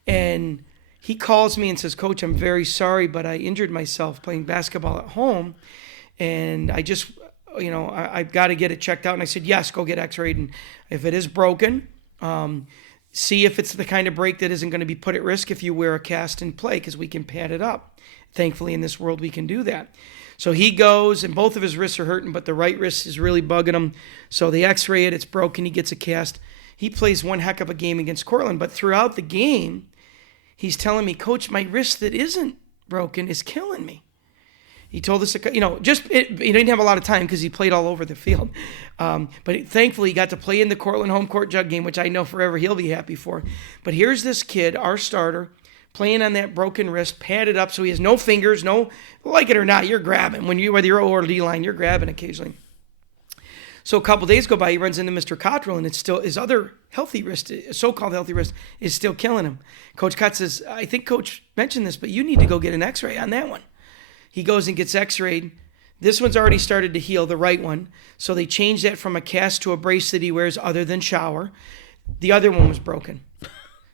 And he calls me and says, "Coach, I'm very sorry, but I injured myself playing basketball at home. And I just, I've got to get it checked out." And I said, "Yes, go get x-rayed. And if it is broken, see if it's the kind of break that isn't going to be put at risk if you wear a cast and play, because we can pad it up. Thankfully, in this world, we can do that." So he goes, and both of his wrists are hurting, but the right wrist is really bugging him. So they x-ray it. It's broken. He gets a cast. He plays one heck of a game against Cortland. But throughout the game, he's telling me, "Coach, my wrist that isn't broken is killing me." He told us, he didn't have a lot of time because he played all over the field. But thankfully, he got to play in the Cortland home court jug game, which I know forever he'll be happy for. But here's this kid, our starter, playing on that broken wrist, padded up so he has no fingers, like it or not, you're grabbing. Whether you're O or D-line, you're grabbing occasionally. So a couple days go by, he runs into Mr. Cottrell, and it's still his other healthy wrist, so-called healthy wrist, is still killing him. Coach Cott says, "I think Coach mentioned this, but you need to go get an x-ray on that one." He goes and gets x-rayed. This one's already started to heal, the right one. So they changed that from a cast to a brace that he wears other than shower. The other one was broken.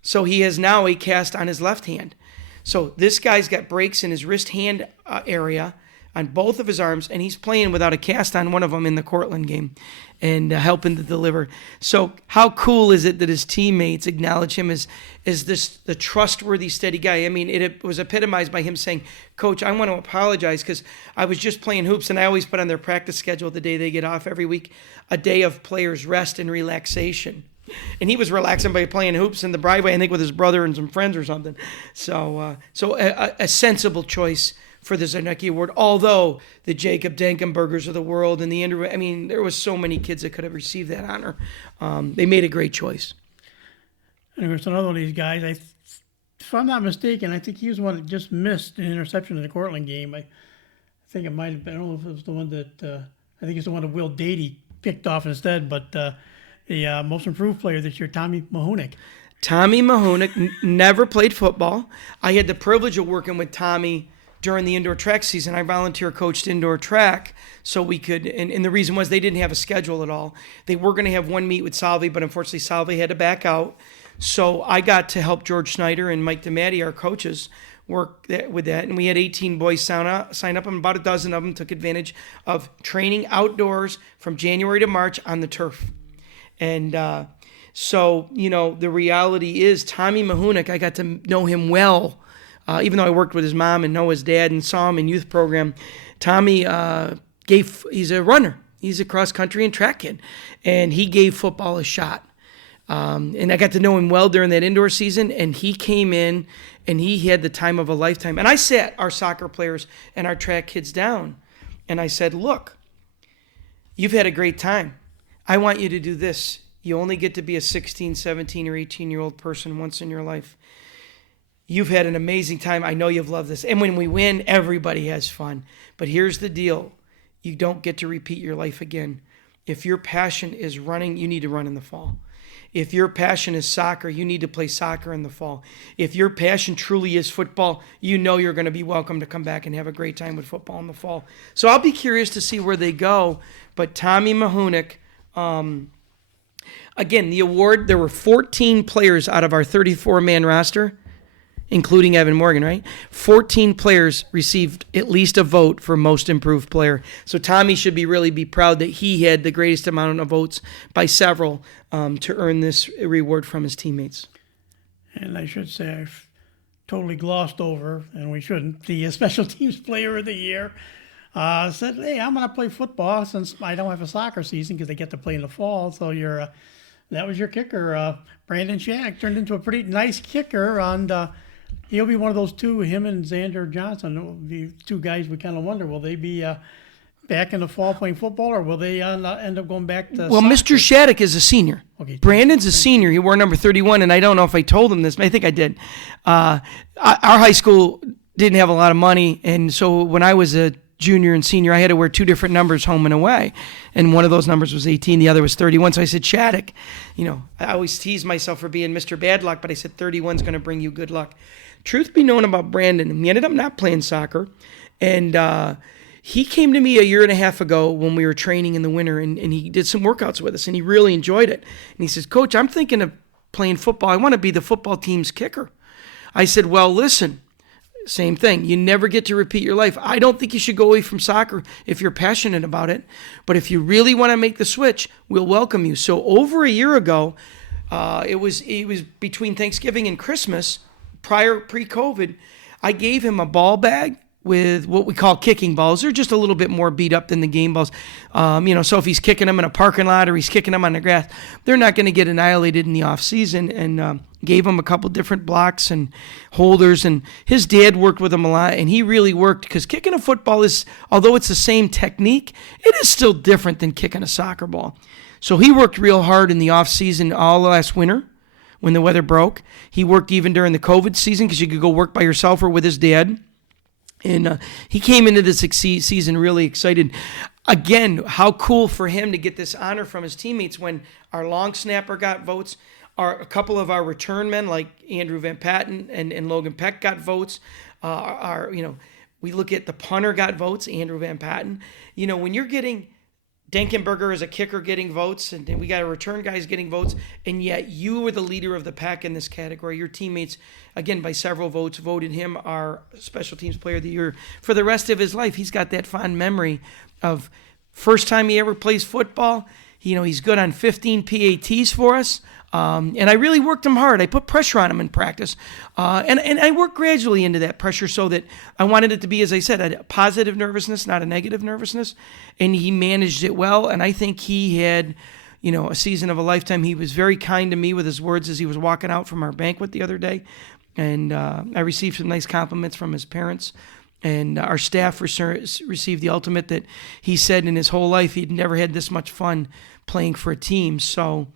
So he has now a cast on his left hand. So this guy's got breaks in his wrist hand area on both of his arms, and he's playing without a cast on one of them in the Cortland game and helping to deliver. So how cool is it that his teammates acknowledge him as the trustworthy, steady guy? I mean, it was epitomized by him saying, "Coach, I want to apologize because I was just playing hoops, and I always put on their practice schedule the day they get off every week, a day of players' rest and relaxation." And he was relaxing by playing hoops in the driveway, I think, with his brother and some friends or something. So a sensible choice for the Zarnecki Award, although the Jacob Dankenbergers of the world and the Andrew, there was so many kids that could have received that honor. They made a great choice. And there's another one of these guys, if I'm not mistaken, I think he was the one that just missed an interception in the Cortland game. I think it might have been, I don't know if it was the one that, I think it's the one that Will Dady picked off instead, but the most improved player this year, Tommy Mahoonick. Tommy Mahoonick never played football. I had the privilege of working with Tommy during the indoor track season. I volunteer coached indoor track so we could, and the reason was they didn't have a schedule at all. They were going to have one meet with Salve, but unfortunately Salve had to back out. So I got to help George Schneider and Mike DeMatti, our coaches, work with that. And we had 18 boys sign up, and about a dozen of them took advantage of training outdoors from January to March on the turf. And so, the reality is Tommy Mahoonick, I got to know him well. Even though I worked with his mom and know his dad and saw him in youth program, Tommy he's a runner. He's a cross-country and track kid. And he gave football a shot. And I got to know him well during that indoor season, and he came in, and he had the time of a lifetime. And I sat our soccer players and our track kids down, and I said, "Look, you've had a great time. I want you to do this. You only get to be a 16, 17, or 18-year-old person once in your life. You've had an amazing time. I know you've loved this. And when we win, everybody has fun. But here's the deal. You don't get to repeat your life again. If your passion is running, you need to run in the fall. If your passion is soccer, you need to play soccer in the fall. If your passion truly is football, you know you're going to be welcome to come back and have a great time with football in the fall." So I'll be curious to see where they go. But Tommy Mahoonick, again, the award, there were 14 players out of our 34-man roster, including Evan Morgan, right? 14 players received at least a vote for most improved player. So Tommy should really be proud that he had the greatest amount of votes by several to earn this reward from his teammates. And I should say I've totally glossed over, and we shouldn't, the special teams player of the year. Said, "Hey, I'm going to play football since I don't have a soccer season because they get to play in the fall." So that was your kicker. Brandon Shack turned into a pretty nice kicker, and he'll be one of those two, him and Xander Johnson, the two guys we kind of wonder, will they be back in the fall playing football, or will they end up going back to Well, soccer? Mr. Shattuck is a senior. Okay. Brandon's a senior. He wore number 31, and I don't know if I told him this. I think I did. Our high school didn't have a lot of money, and so when I was a junior and senior, I had to wear two different numbers home and away, and one of those numbers was 18, the other was 31. So I said, Shattuck, I always tease myself for being Mr. Bad Luck, but I said 31's going to bring you good luck. Truth be known about Brandon, he ended up not playing soccer, and he came to me a year and a half ago when we were training in the winter, and he did some workouts with us, and he really enjoyed it. And he says, Coach, I'm thinking of playing football. I want to be the football team's kicker. I said, well, listen, same thing. You never get to repeat your life. I don't think you should go away from soccer if you're passionate about it. But if you really want to make the switch, we'll welcome you. So over a year ago, it was between Thanksgiving and Christmas, pre-COVID, I gave him a ball bag with what we call kicking balls. They're just a little bit more beat up than the game balls. So if he's kicking them in a parking lot or he's kicking them on the grass, they're not going to get annihilated in the off season. And gave him a couple different blocks and holders. And his dad worked with him a lot, and he really worked because kicking a football is, although it's the same technique, it is still different than kicking a soccer ball. So he worked real hard in the off season all last winter when the weather broke. He worked even during the COVID season because you could go work by yourself or with his dad. And he came into this season really excited. Again, how cool for him to get this honor from his teammates when our long snapper got votes, a couple of our return men like Andrew Van Patten and Logan Peck got votes. We look at the punter got votes, Andrew Van Patten. When you're getting Denkenberger as a kicker getting votes, and we got a return guys getting votes, and yet you were the leader of the pack in this category. Your teammates, again, by several votes, voted him our Special Teams Player of the Year. For the rest of his life, he's got that fond memory of first time he ever plays football. He's good on 15 PATs for us. And I really worked him hard. I put pressure on him in practice. And I worked gradually into that pressure so that I wanted it to be, as I said, a positive nervousness, not a negative nervousness. And he managed it well. And I think he had, a season of a lifetime. He was very kind to me with his words as he was walking out from our banquet the other day. And I received some nice compliments from his parents. And our staff received the ultimate that he said in his whole life he'd never had this much fun playing for a team. So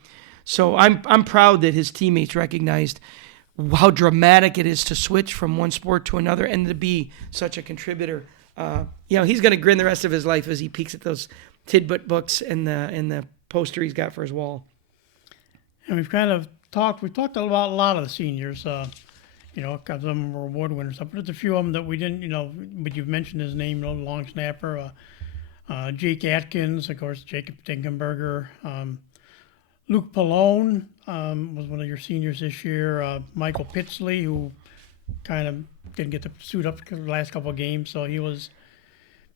I'm proud that his teammates recognized how dramatic it is to switch from one sport to another and to be such a contributor. He's going to grin the rest of his life as he peeks at those tidbit books and the poster he's got for his wall. And we've talked about a lot of the seniors, because some of them were award winners. But there's a few of them that we didn't, but you've mentioned his name, long snapper, Jake Atkins, of course, Jacob Dinkenberger, Luke Pallone was one of your seniors this year. Michael Pitsley, who kind of didn't get to suit up the last couple of games, so he was.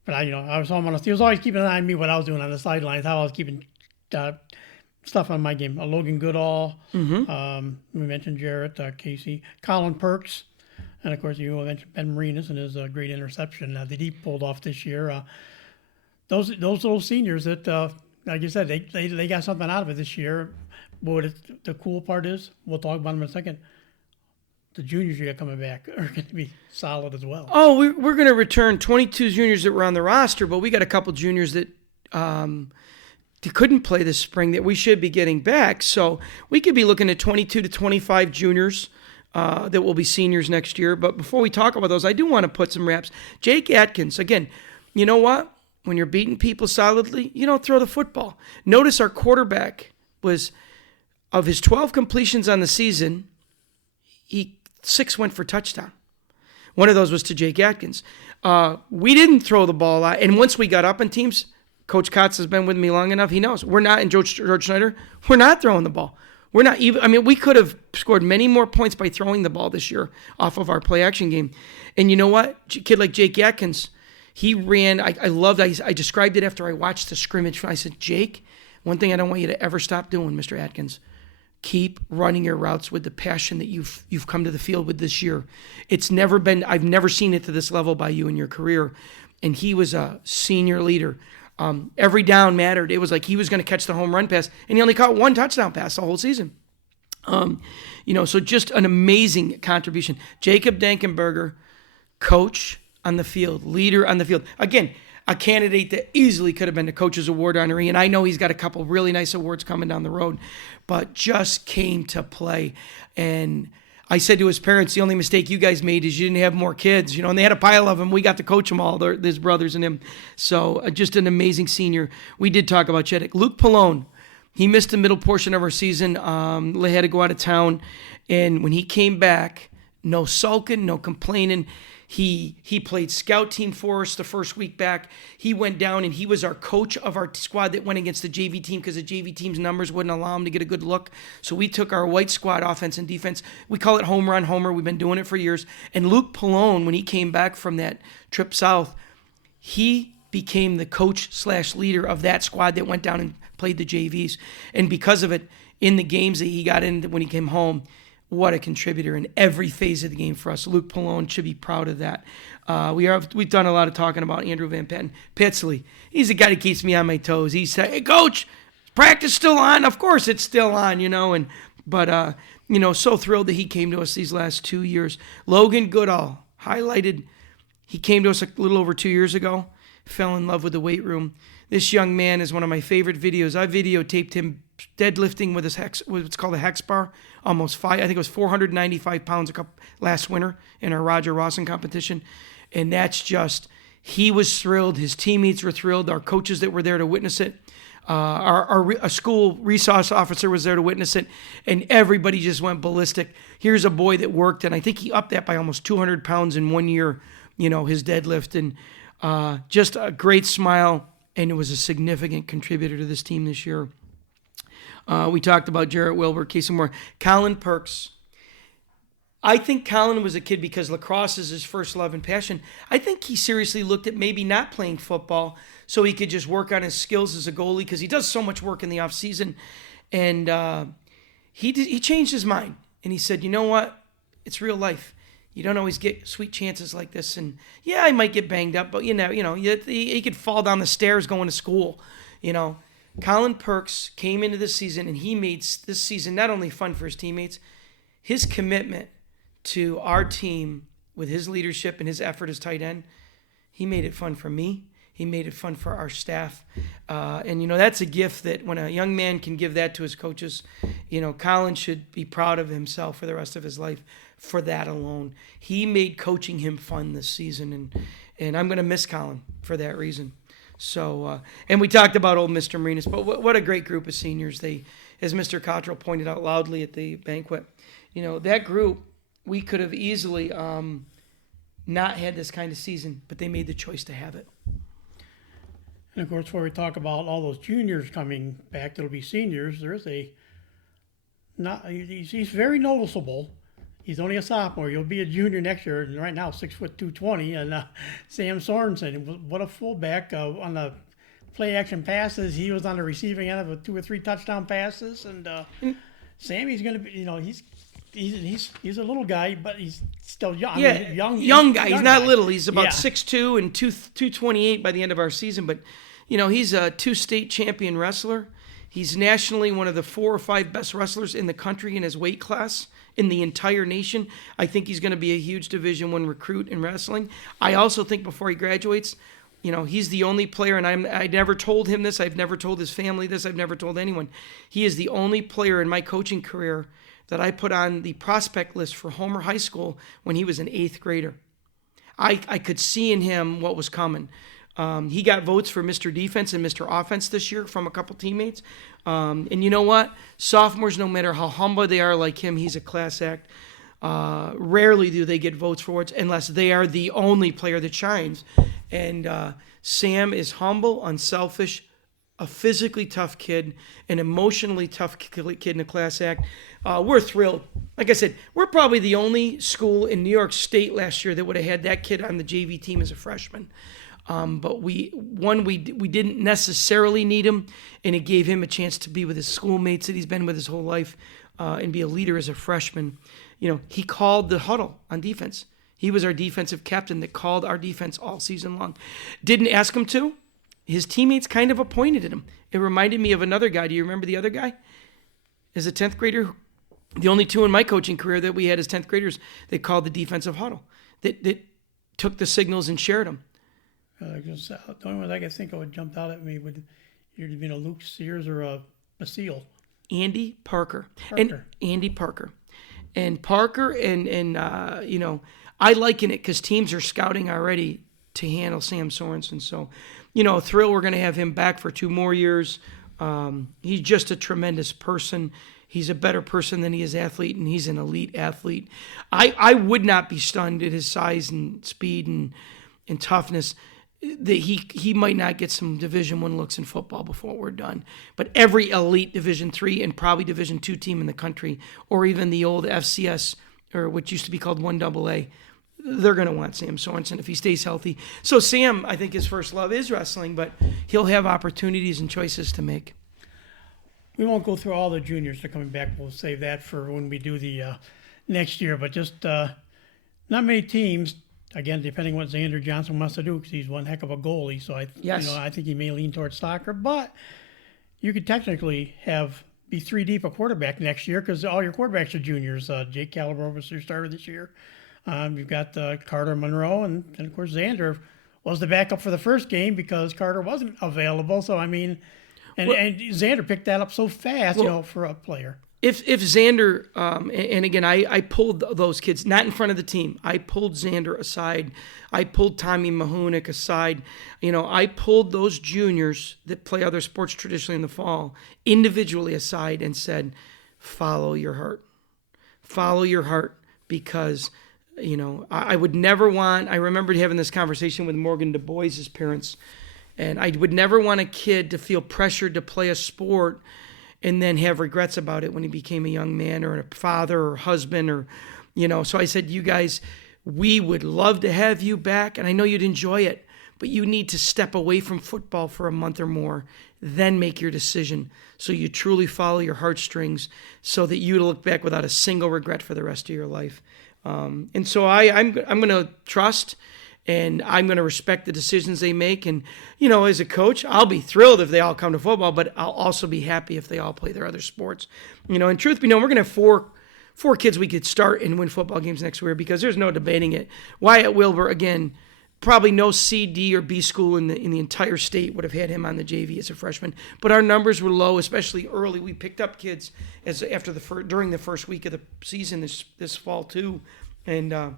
But I was almost. He was always keeping an eye on me what I was doing on the sidelines, how I was keeping stuff on my game. Logan Goodall. Mm-hmm. We mentioned Jarrett Casey, Colin Perks, and of course you mentioned Ben Marinas and his great interception that he pulled off this year. Those little seniors that. Like you said, they got something out of it this year. But the cool part is, we'll talk about them in a second, the juniors you got coming back are going to be solid as well. Oh, we're going to return 22 juniors that were on the roster, but we got a couple juniors that couldn't play this spring that we should be getting back. So we could be looking at 22 to 25 juniors that will be seniors next year. But before we talk about those, I do want to put some reps. Jake Atkins, again, you know what? When you're beating people solidly, you don't throw the football. Notice our quarterback was, of his 12 completions on the season, 6 went for touchdown. One of those was to Jake Atkins. We didn't throw the ball a lot. And once we got up in teams, Coach Kotz has been with me long enough. He knows. We're not, and George Schneider, we're not throwing the ball. We're not even, we could have scored many more points by throwing the ball this year off of our play action game. And you know what? A kid like Jake Atkins, he ran, I described it after I watched the scrimmage. I said, Jake, one thing I don't want you to ever stop doing, Mr. Atkins, keep running your routes with the passion that you've come to the field with this year. I've never seen it to this level by you in your career. And he was a senior leader. Every down mattered. It was like he was going to catch the home run pass, and he only caught one touchdown pass the whole season. So just an amazing contribution. Jacob Dankenberger, coach on the field, leader on the field. Again, a candidate that easily could have been the coach's award honoree. And I know he's got a couple really nice awards coming down the road, but just came to play. And I said to his parents, the only mistake you guys made is you didn't have more kids, and they had a pile of them. We got to coach them all, his brothers and him. So just an amazing senior. We did talk about Cheddick. Luke Pallone, he missed the middle portion of our season. They had to go out of town. And when he came back, no sulking, no complaining. He played scout team for us the first week back. He went down and he was our coach of our squad that went against the JV team because the JV team's numbers wouldn't allow him to get a good look. So we took our white squad offense and defense. We call it home run homer. We've been doing it for years. And Luke Pallone, when he came back from that trip south, he became the coach/leader of that squad that went down and played the JVs. And because of it, in the games that he got in when he came home, what a contributor in every phase of the game for us. Luke Pallone should be proud of that. We've done a lot of talking about Andrew Van Patten. Pitsley, he's the guy that keeps me on my toes. He said, "Hey, Coach, practice still on?" Of course it's still on, But so thrilled that he came to us these last 2 years. Logan Goodall, highlighted. He came to us a little over 2 years ago, fell in love with the weight room. This young man is one of my favorite videos. I videotaped him deadlifting with what's called a hex bar, I think it was 495 pounds last winter in our Roger Rawson competition. And that's just, he was thrilled. His teammates were thrilled. Our coaches that were there to witness it. Our school resource officer was there to witness it. And everybody just went ballistic. Here's a boy that worked, and I think he upped that by almost 200 pounds in 1 year, his deadlift. And just a great smile. And it was a significant contributor to this team this year. We talked about Jarrett Wilbur, Casey Moore. Colin Perks. I think Colin was a kid because lacrosse is his first love and passion. I think he seriously looked at maybe not playing football so he could just work on his skills as a goalie because he does so much work in the offseason. And he changed his mind. And he said, you know what? It's real life. You don't always get sweet chances like this. And yeah, I might get banged up, but he could fall down the stairs going to school, Colin Perks came into this season, and he made this season not only fun for his teammates, his commitment to our team with his leadership and his effort as tight end, he made it fun for me. He made it fun for our staff. And that's a gift that when a young man can give that to his coaches, Colin should be proud of himself for the rest of his life for that alone. He made coaching him fun this season, and I'm going to miss Colin for that reason. So, and we talked about old Mr. Marinas, but what a great group of seniors. They, as Mr. Cottrell pointed out loudly at the banquet, that group, we could have easily not had this kind of season, but they made the choice to have it. And of course, where we talk about all those juniors coming back, that'll be seniors. He's very noticeable. He's only a sophomore. You'll be a junior next year. And right now, 6'2", and Sam Sorensen. What a fullback on the play action passes. He was on the receiving end of 2 or 3 touchdown passes. And Sammy's going to be, he's a little guy, but he's still young. Yeah, young guy. He's not little. He's about 6'2" and 228 by the end of our season. But he's a 2-state champion wrestler. He's nationally one of the 4 or 5 best wrestlers in the country in his weight class. In the entire nation. I think he's going to be a huge Division I recruit in wrestling. I also think before he graduates, he's the only player, and I never told him this, I've never told his family this, I've never told anyone. He is the only player in my coaching career that I put on the prospect list for Homer High School when he was an 8th grader. I could see in him what was coming. He got votes for Mr. Defense and Mr. Offense this year from a couple teammates. And you know what? Sophomores, no matter how humble they are like him, he's a class act. Rarely do they get votes for it unless they are the only player that shines. And Sam is humble, unselfish, a physically tough kid, an emotionally tough kid in a class act. We're thrilled. Like I said, we're probably the only school in New York State last year that would have had that kid on the JV team as a freshman. But we didn't necessarily need him, and it gave him a chance to be with his schoolmates that he's been with his whole life, and be a leader as a freshman. He called the huddle on defense. He was our defensive captain that called our defense all season long. Didn't ask him to. His teammates kind of appointed him. It reminded me of another guy. Do you remember the other guy? As a 10th grader, the only 2 in my coaching career that we had as 10th graders, they called the defensive huddle. That took the signals and shared them. The only ones I could think of that jumped out at me would either been a Luke Sears or a Basile. Andy Parker. Parker. And Andy Parker. And Parker and I liken it because teams are scouting already to handle Sam Sorensen. So, thrill we're going to have him back for 2 more years. He's just a tremendous person. He's a better person than he is athlete, and he's an elite athlete. I would not be stunned at his size and speed and toughness that he might not get some Division I looks in football before we're done. But every elite Division III and probably Division II team in the country, or even the old FCS, or what used to be called 1AA, they're going to want Sam Sorensen if he stays healthy. So Sam, I think his first love is wrestling, but he'll have opportunities and choices to make. We won't go through all the juniors that are coming back. We'll save that for when we do the next year. But just not many teams. Again, depending what Xander Johnson wants to do, because he's one heck of a goalie. So I think he may lean towards soccer. But you could technically be 3 deep a quarterback next year because all your quarterbacks are juniors. Jake Caliber was your starter this year. You've got Carter Monroe, and of course Xander was the backup for the first game because Carter wasn't available. So I mean, and Xander picked that up so fast, for a player. If Xander, and again, I pulled those kids, not in front of the team. I pulled Xander aside. I pulled Tommy Mahunik aside. I pulled those juniors that play other sports traditionally in the fall individually aside and said, follow your heart. Follow your heart because, I would never want, I remembered having this conversation with Morgan Du Bois' parents, and I would never want a kid to feel pressured to play a sport and then have regrets about it when he became a young man or a father or husband or, So I said, you guys, we would love to have you back, and I know you'd enjoy it, but you need to step away from football for a month or more, then make your decision so you truly follow your heartstrings so that you look back without a single regret for the rest of your life. And so I'm going to trust, and I'm going to respect the decisions they make. And, as a coach, I'll be thrilled if they all come to football, but I'll also be happy if they all play their other sports. And truth be known, we're going to have four kids we could start and win football games next year because there's no debating it. Wyatt Wilbur, again, probably no C, D, or B school in the entire state would have had him on the JV as a freshman. But our numbers were low, especially early. We picked up kids during the first week of the season this fall too, and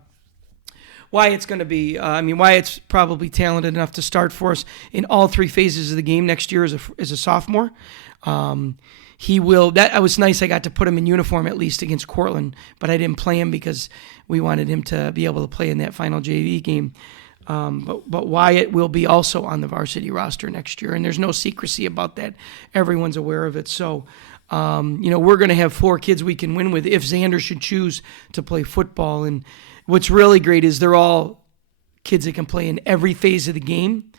Wyatt's going to be. Wyatt's probably talented enough to start for us in all 3 phases of the game next year as a sophomore. He will. That was nice. I got to put him in uniform at least against Cortland, but I didn't play him because we wanted him to be able to play in that final JV game. But Wyatt will be also on the varsity roster next year, and there's no secrecy about that. Everyone's aware of it. So, we're going to have 4 kids we can win with if Xander should choose to play football. And what's really great is they're all kids that can play in every phase of the game,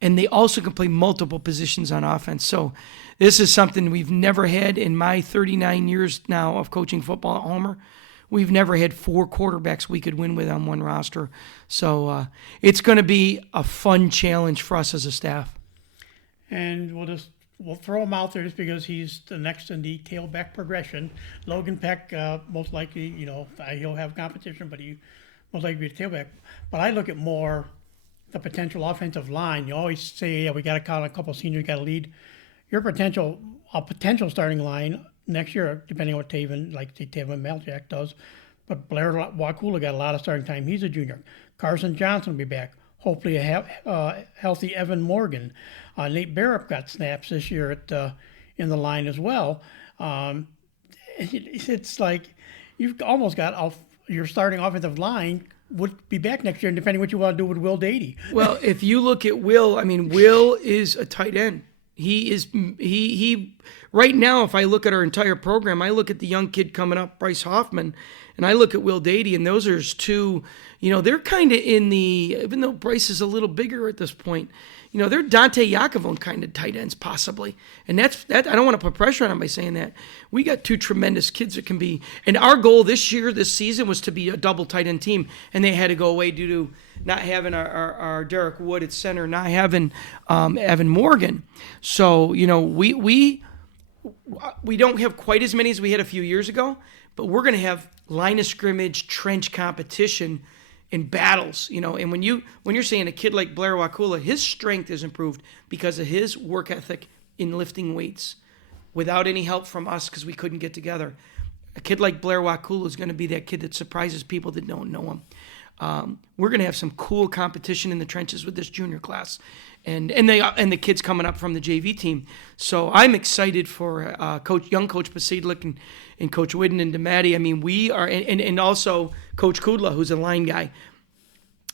and they also can play multiple positions on offense. So this is something we've never had in my 39 years now of coaching football at Homer. We've never had 4 quarterbacks we could win with on one roster. So it's going to be a fun challenge for us as a staff. And we'll throw him out there just because he's the next in the tailback progression. Logan Peck, most likely, he'll have competition, but he most likely be a tailback. But I look at more the potential offensive line. You always say, we got to count a couple seniors, got to lead. Your potential starting line next year, depending on what Taven Maljak does. But Blair Wakula got a lot of starting time. He's a junior. Carson Johnson will be back. Hopefully a healthy Evan Morgan. Nate Barrett got snaps this year in the line as well. It's like you've almost got your starting offensive line would be back next year, depending what you want to do with Will Dady. Well, if you look at Will, Will is a tight end. He right now, if I look at our entire program, I look at the young kid coming up, Bryce Hoffman, and I look at Will Dady, and those are 2, they're kind of even though Bryce is a little bigger at this point, they're Dante Yakovone kind of tight ends possibly. And that I don't want to put pressure on him by saying that. We got 2 tremendous kids that can be, and our goal this season was to be a double tight end team, and they had to go away due to not having our Derek Wood at center, not having Evan Morgan. So, we don't have quite as many as we had a few years ago, but we're going to have line of scrimmage, trench competition in battles, and when you're saying a kid like Blair Wakula, his strength is improved because of his work ethic in lifting weights without any help from us because we couldn't get together. A kid like Blair Wakula is going to be that kid that surprises people that don't know him. We're going to have some cool competition in the trenches with this junior class, and the kids coming up from the JV team. So I'm excited for young Coach Podsiedlik and Coach Whidden and DeMatti. I mean, we are, and also Coach Kudla, who's a line guy.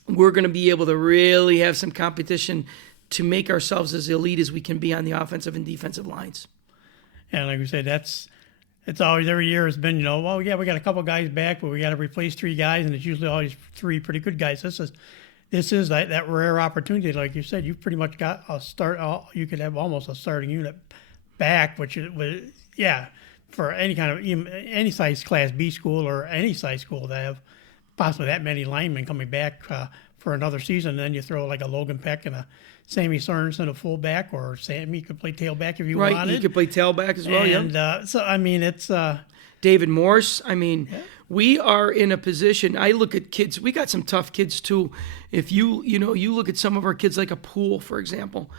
We're going to be able to really have some competition to make ourselves as elite as we can be on the offensive and defensive lines. And like we said, it's always every year has been, well, yeah, we got a couple guys back, but we got to replace 3 guys, and it's usually always 3 pretty good guys. This is that rare opportunity, like you said. You pretty much got a start. You could have almost a starting unit back, which is, for any size Class B school or any size school to have possibly that many linemen coming back for another season. And then you throw like a Logan Peck and a Sammy Sorensen, a fullback, or Sammy could play tailback if you wanted. Right, he could play tailback as well, and, so, I mean, it's... David Morse, I mean, we are in a position... I look at kids. We got some tough kids, too. If you look at some of our kids like a Poole, for example.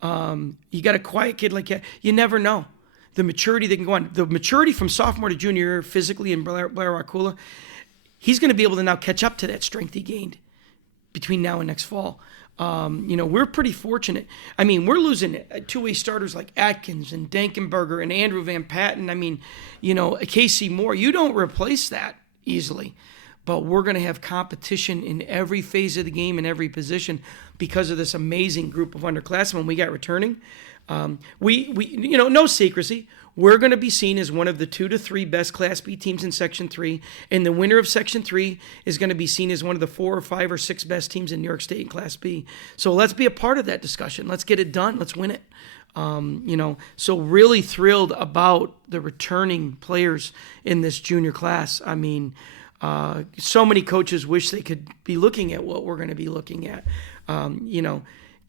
You got a quiet kid like that. You never know. The maturity they can go on. The maturity from sophomore to junior year physically in Blair Wakula, he's going to be able to now catch up to that strength he gained between now and next fall. We're pretty fortunate. I mean, we're losing two-way starters like Atkins and Dankenberger and Andrew Van Patten. I mean, Casey Moore. You don't replace that easily. But we're going to have competition in every phase of the game in every position because of this amazing group of underclassmen we got returning. No secrecy. We're going to be seen as one of the 2 to 3 best Class B teams in Section 3, and the winner of Section 3 is going to be seen as one of the 4 or 5 or 6 best teams in New York State in Class B. So let's be a part of that discussion. Let's get it done. Let's win it. So really thrilled about the returning players in this junior class. I mean, so many coaches wish they could be looking at what we're going to be looking at.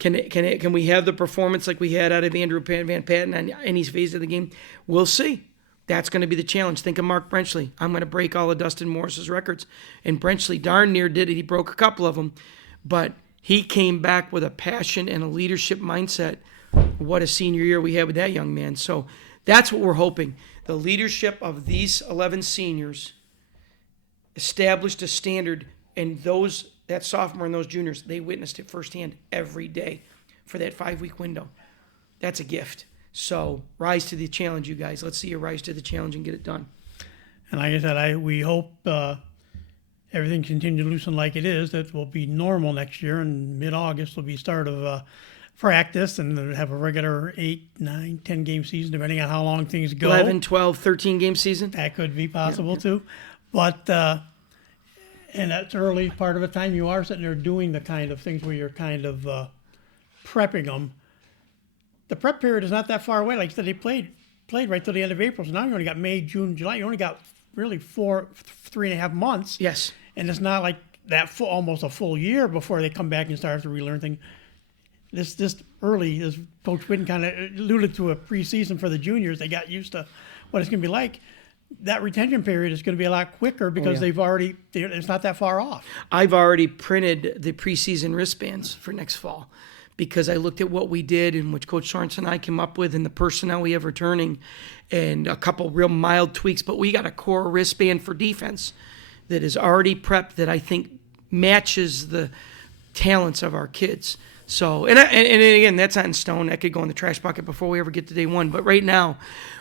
Can we have the performance like we had out of Andrew Van Patten on any phase of the game? We'll see. That's going to be the challenge. Think of Mark Brenchley. I'm going to break all of Dustin Morris's records. And Brenchley darn near did it. He broke a couple of them. But he came back with a passion and a leadership mindset. What a senior year we had with that young man. So that's what we're hoping. The leadership of these 11 seniors established a standard, and that sophomore and those juniors, they witnessed it firsthand every day for that 5-week window. That's a gift. So rise to the challenge, you guys. Let's see you rise to the challenge and get it done. And like I said, we hope everything continues to loosen like it is. That will be normal next year, and mid-August will be start of practice, and then have a regular 8, 9, 10 game season, depending on how long things go. 11, 12, 13 game season. That could be possible too. But and that's early part of the time you are sitting there doing the kind of things where you're kind of prepping them. The prep period is not that far away. Like I said, they played right till the end of April. So now you only got May, June, July. You only got really 3.5 months. Yes. And it's not like that almost a full year before they come back and start to relearn things. This early, as Coach Whidden kind of alluded to, a preseason for the juniors. They got used to what it's going to be like. That retention period is going to be a lot quicker because it's not that far off. I've already printed the preseason wristbands for next fall because I looked at what we did and which Coach Sorensen and I came up with and the personnel we have returning and a couple real mild tweaks. But we got a core wristband for defense that is already prepped that I think matches the talents of our kids. So, and again, that's not in stone. That could go in the trash bucket before we ever get to day one. But right now,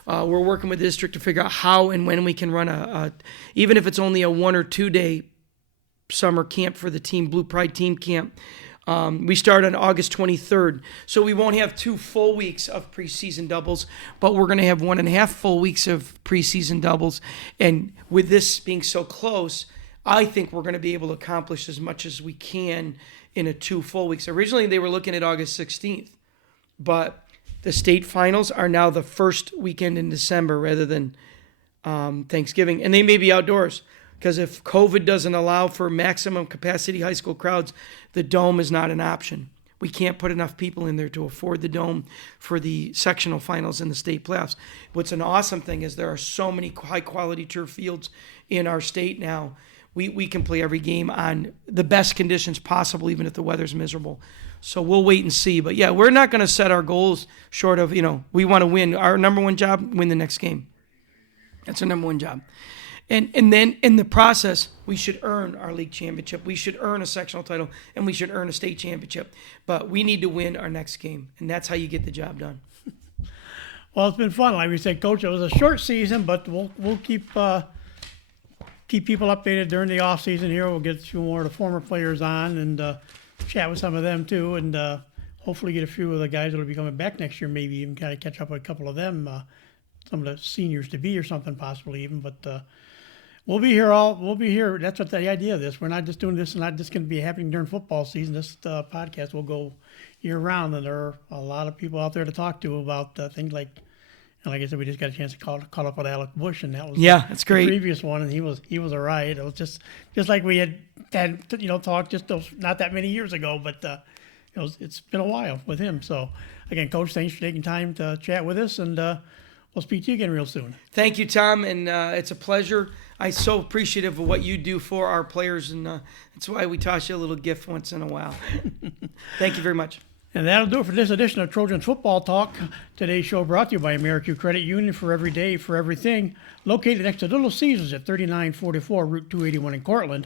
we're working with the district to figure out how and when we can run even if it's only a 1 or 2 day summer camp for the team, Blue Pride team camp. We start on August 23rd. So we won't have 2 full weeks of preseason doubles, but we're going to have 1.5 full weeks of preseason doubles. And with this being so close, I think we're going to be able to accomplish as much as we can in a 2 full weeks. Originally, they were looking at August 16th, but the state finals are now the first weekend in December rather than Thanksgiving. And they may be outdoors because if COVID doesn't allow for maximum capacity high school crowds, the dome is not an option. We can't put enough people in there to afford the dome for the sectional finals and the state playoffs. What's an awesome thing is there are so many high-quality turf fields in our state now we can play every game on the best conditions possible, even if the weather's miserable. So we'll wait and see. But yeah, we're not going to set our goals short of, we want to win. Our number one job, win the next game. That's our number one job. And then in the process, we should earn our league championship. We should earn a sectional title, and we should earn a state championship. But we need to win our next game, and that's how you get the job done. Well, it's been fun. Like we said, Coach, it was a short season, but we'll keep people updated during the off season here. We'll get a few more of the former players on and chat with some of them too, and hopefully get a few of the guys that will be coming back next year. Maybe even kind of catch up with a couple of them, some of the seniors to be or something possibly even. But we'll be here. We'll be here. That's what the idea of this. We're not just doing this and not just going to be happening during football season. This podcast will go year round, and there are a lot of people out there to talk to about things like. And like I said, we just got a chance to call up with Alec Bush, and that was that's great. The previous one, and he was a riot. It was just like we had talked just not that many years ago, but it's been a while with him. So again, Coach, thanks for taking time to chat with us, and we'll speak to you again real soon. Thank you, Tom, and it's a pleasure. I'm so appreciative of what you do for our players, and that's why we toss you a little gift once in a while. Thank you very much. And that'll do it for this edition of Trojans Football Talk. Today's show brought to you by AmeriQ Credit Union, for every day, for everything. Located next to Little Caesars at 3944 Route 281 in Cortland.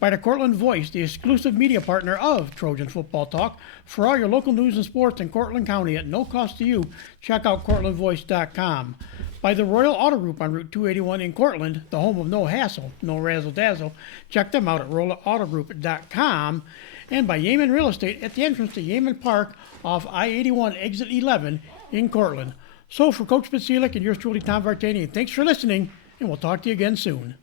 By the Cortland Voice, the exclusive media partner of Trojan Football Talk. For all your local news and sports in Cortland County at no cost to you, check out CortlandVoice.com. By the Royal Auto Group on Route 281 in Cortland, the home of no hassle, no razzle-dazzle. Check them out at RoyalAutoGroup.com. And by Yeaman Real Estate at the entrance to Yeaman Park off I-81 Exit 11 in Cortland. So for Coach Podsiedlik and yours truly, Tom Vartanian, thanks for listening, and we'll talk to you again soon.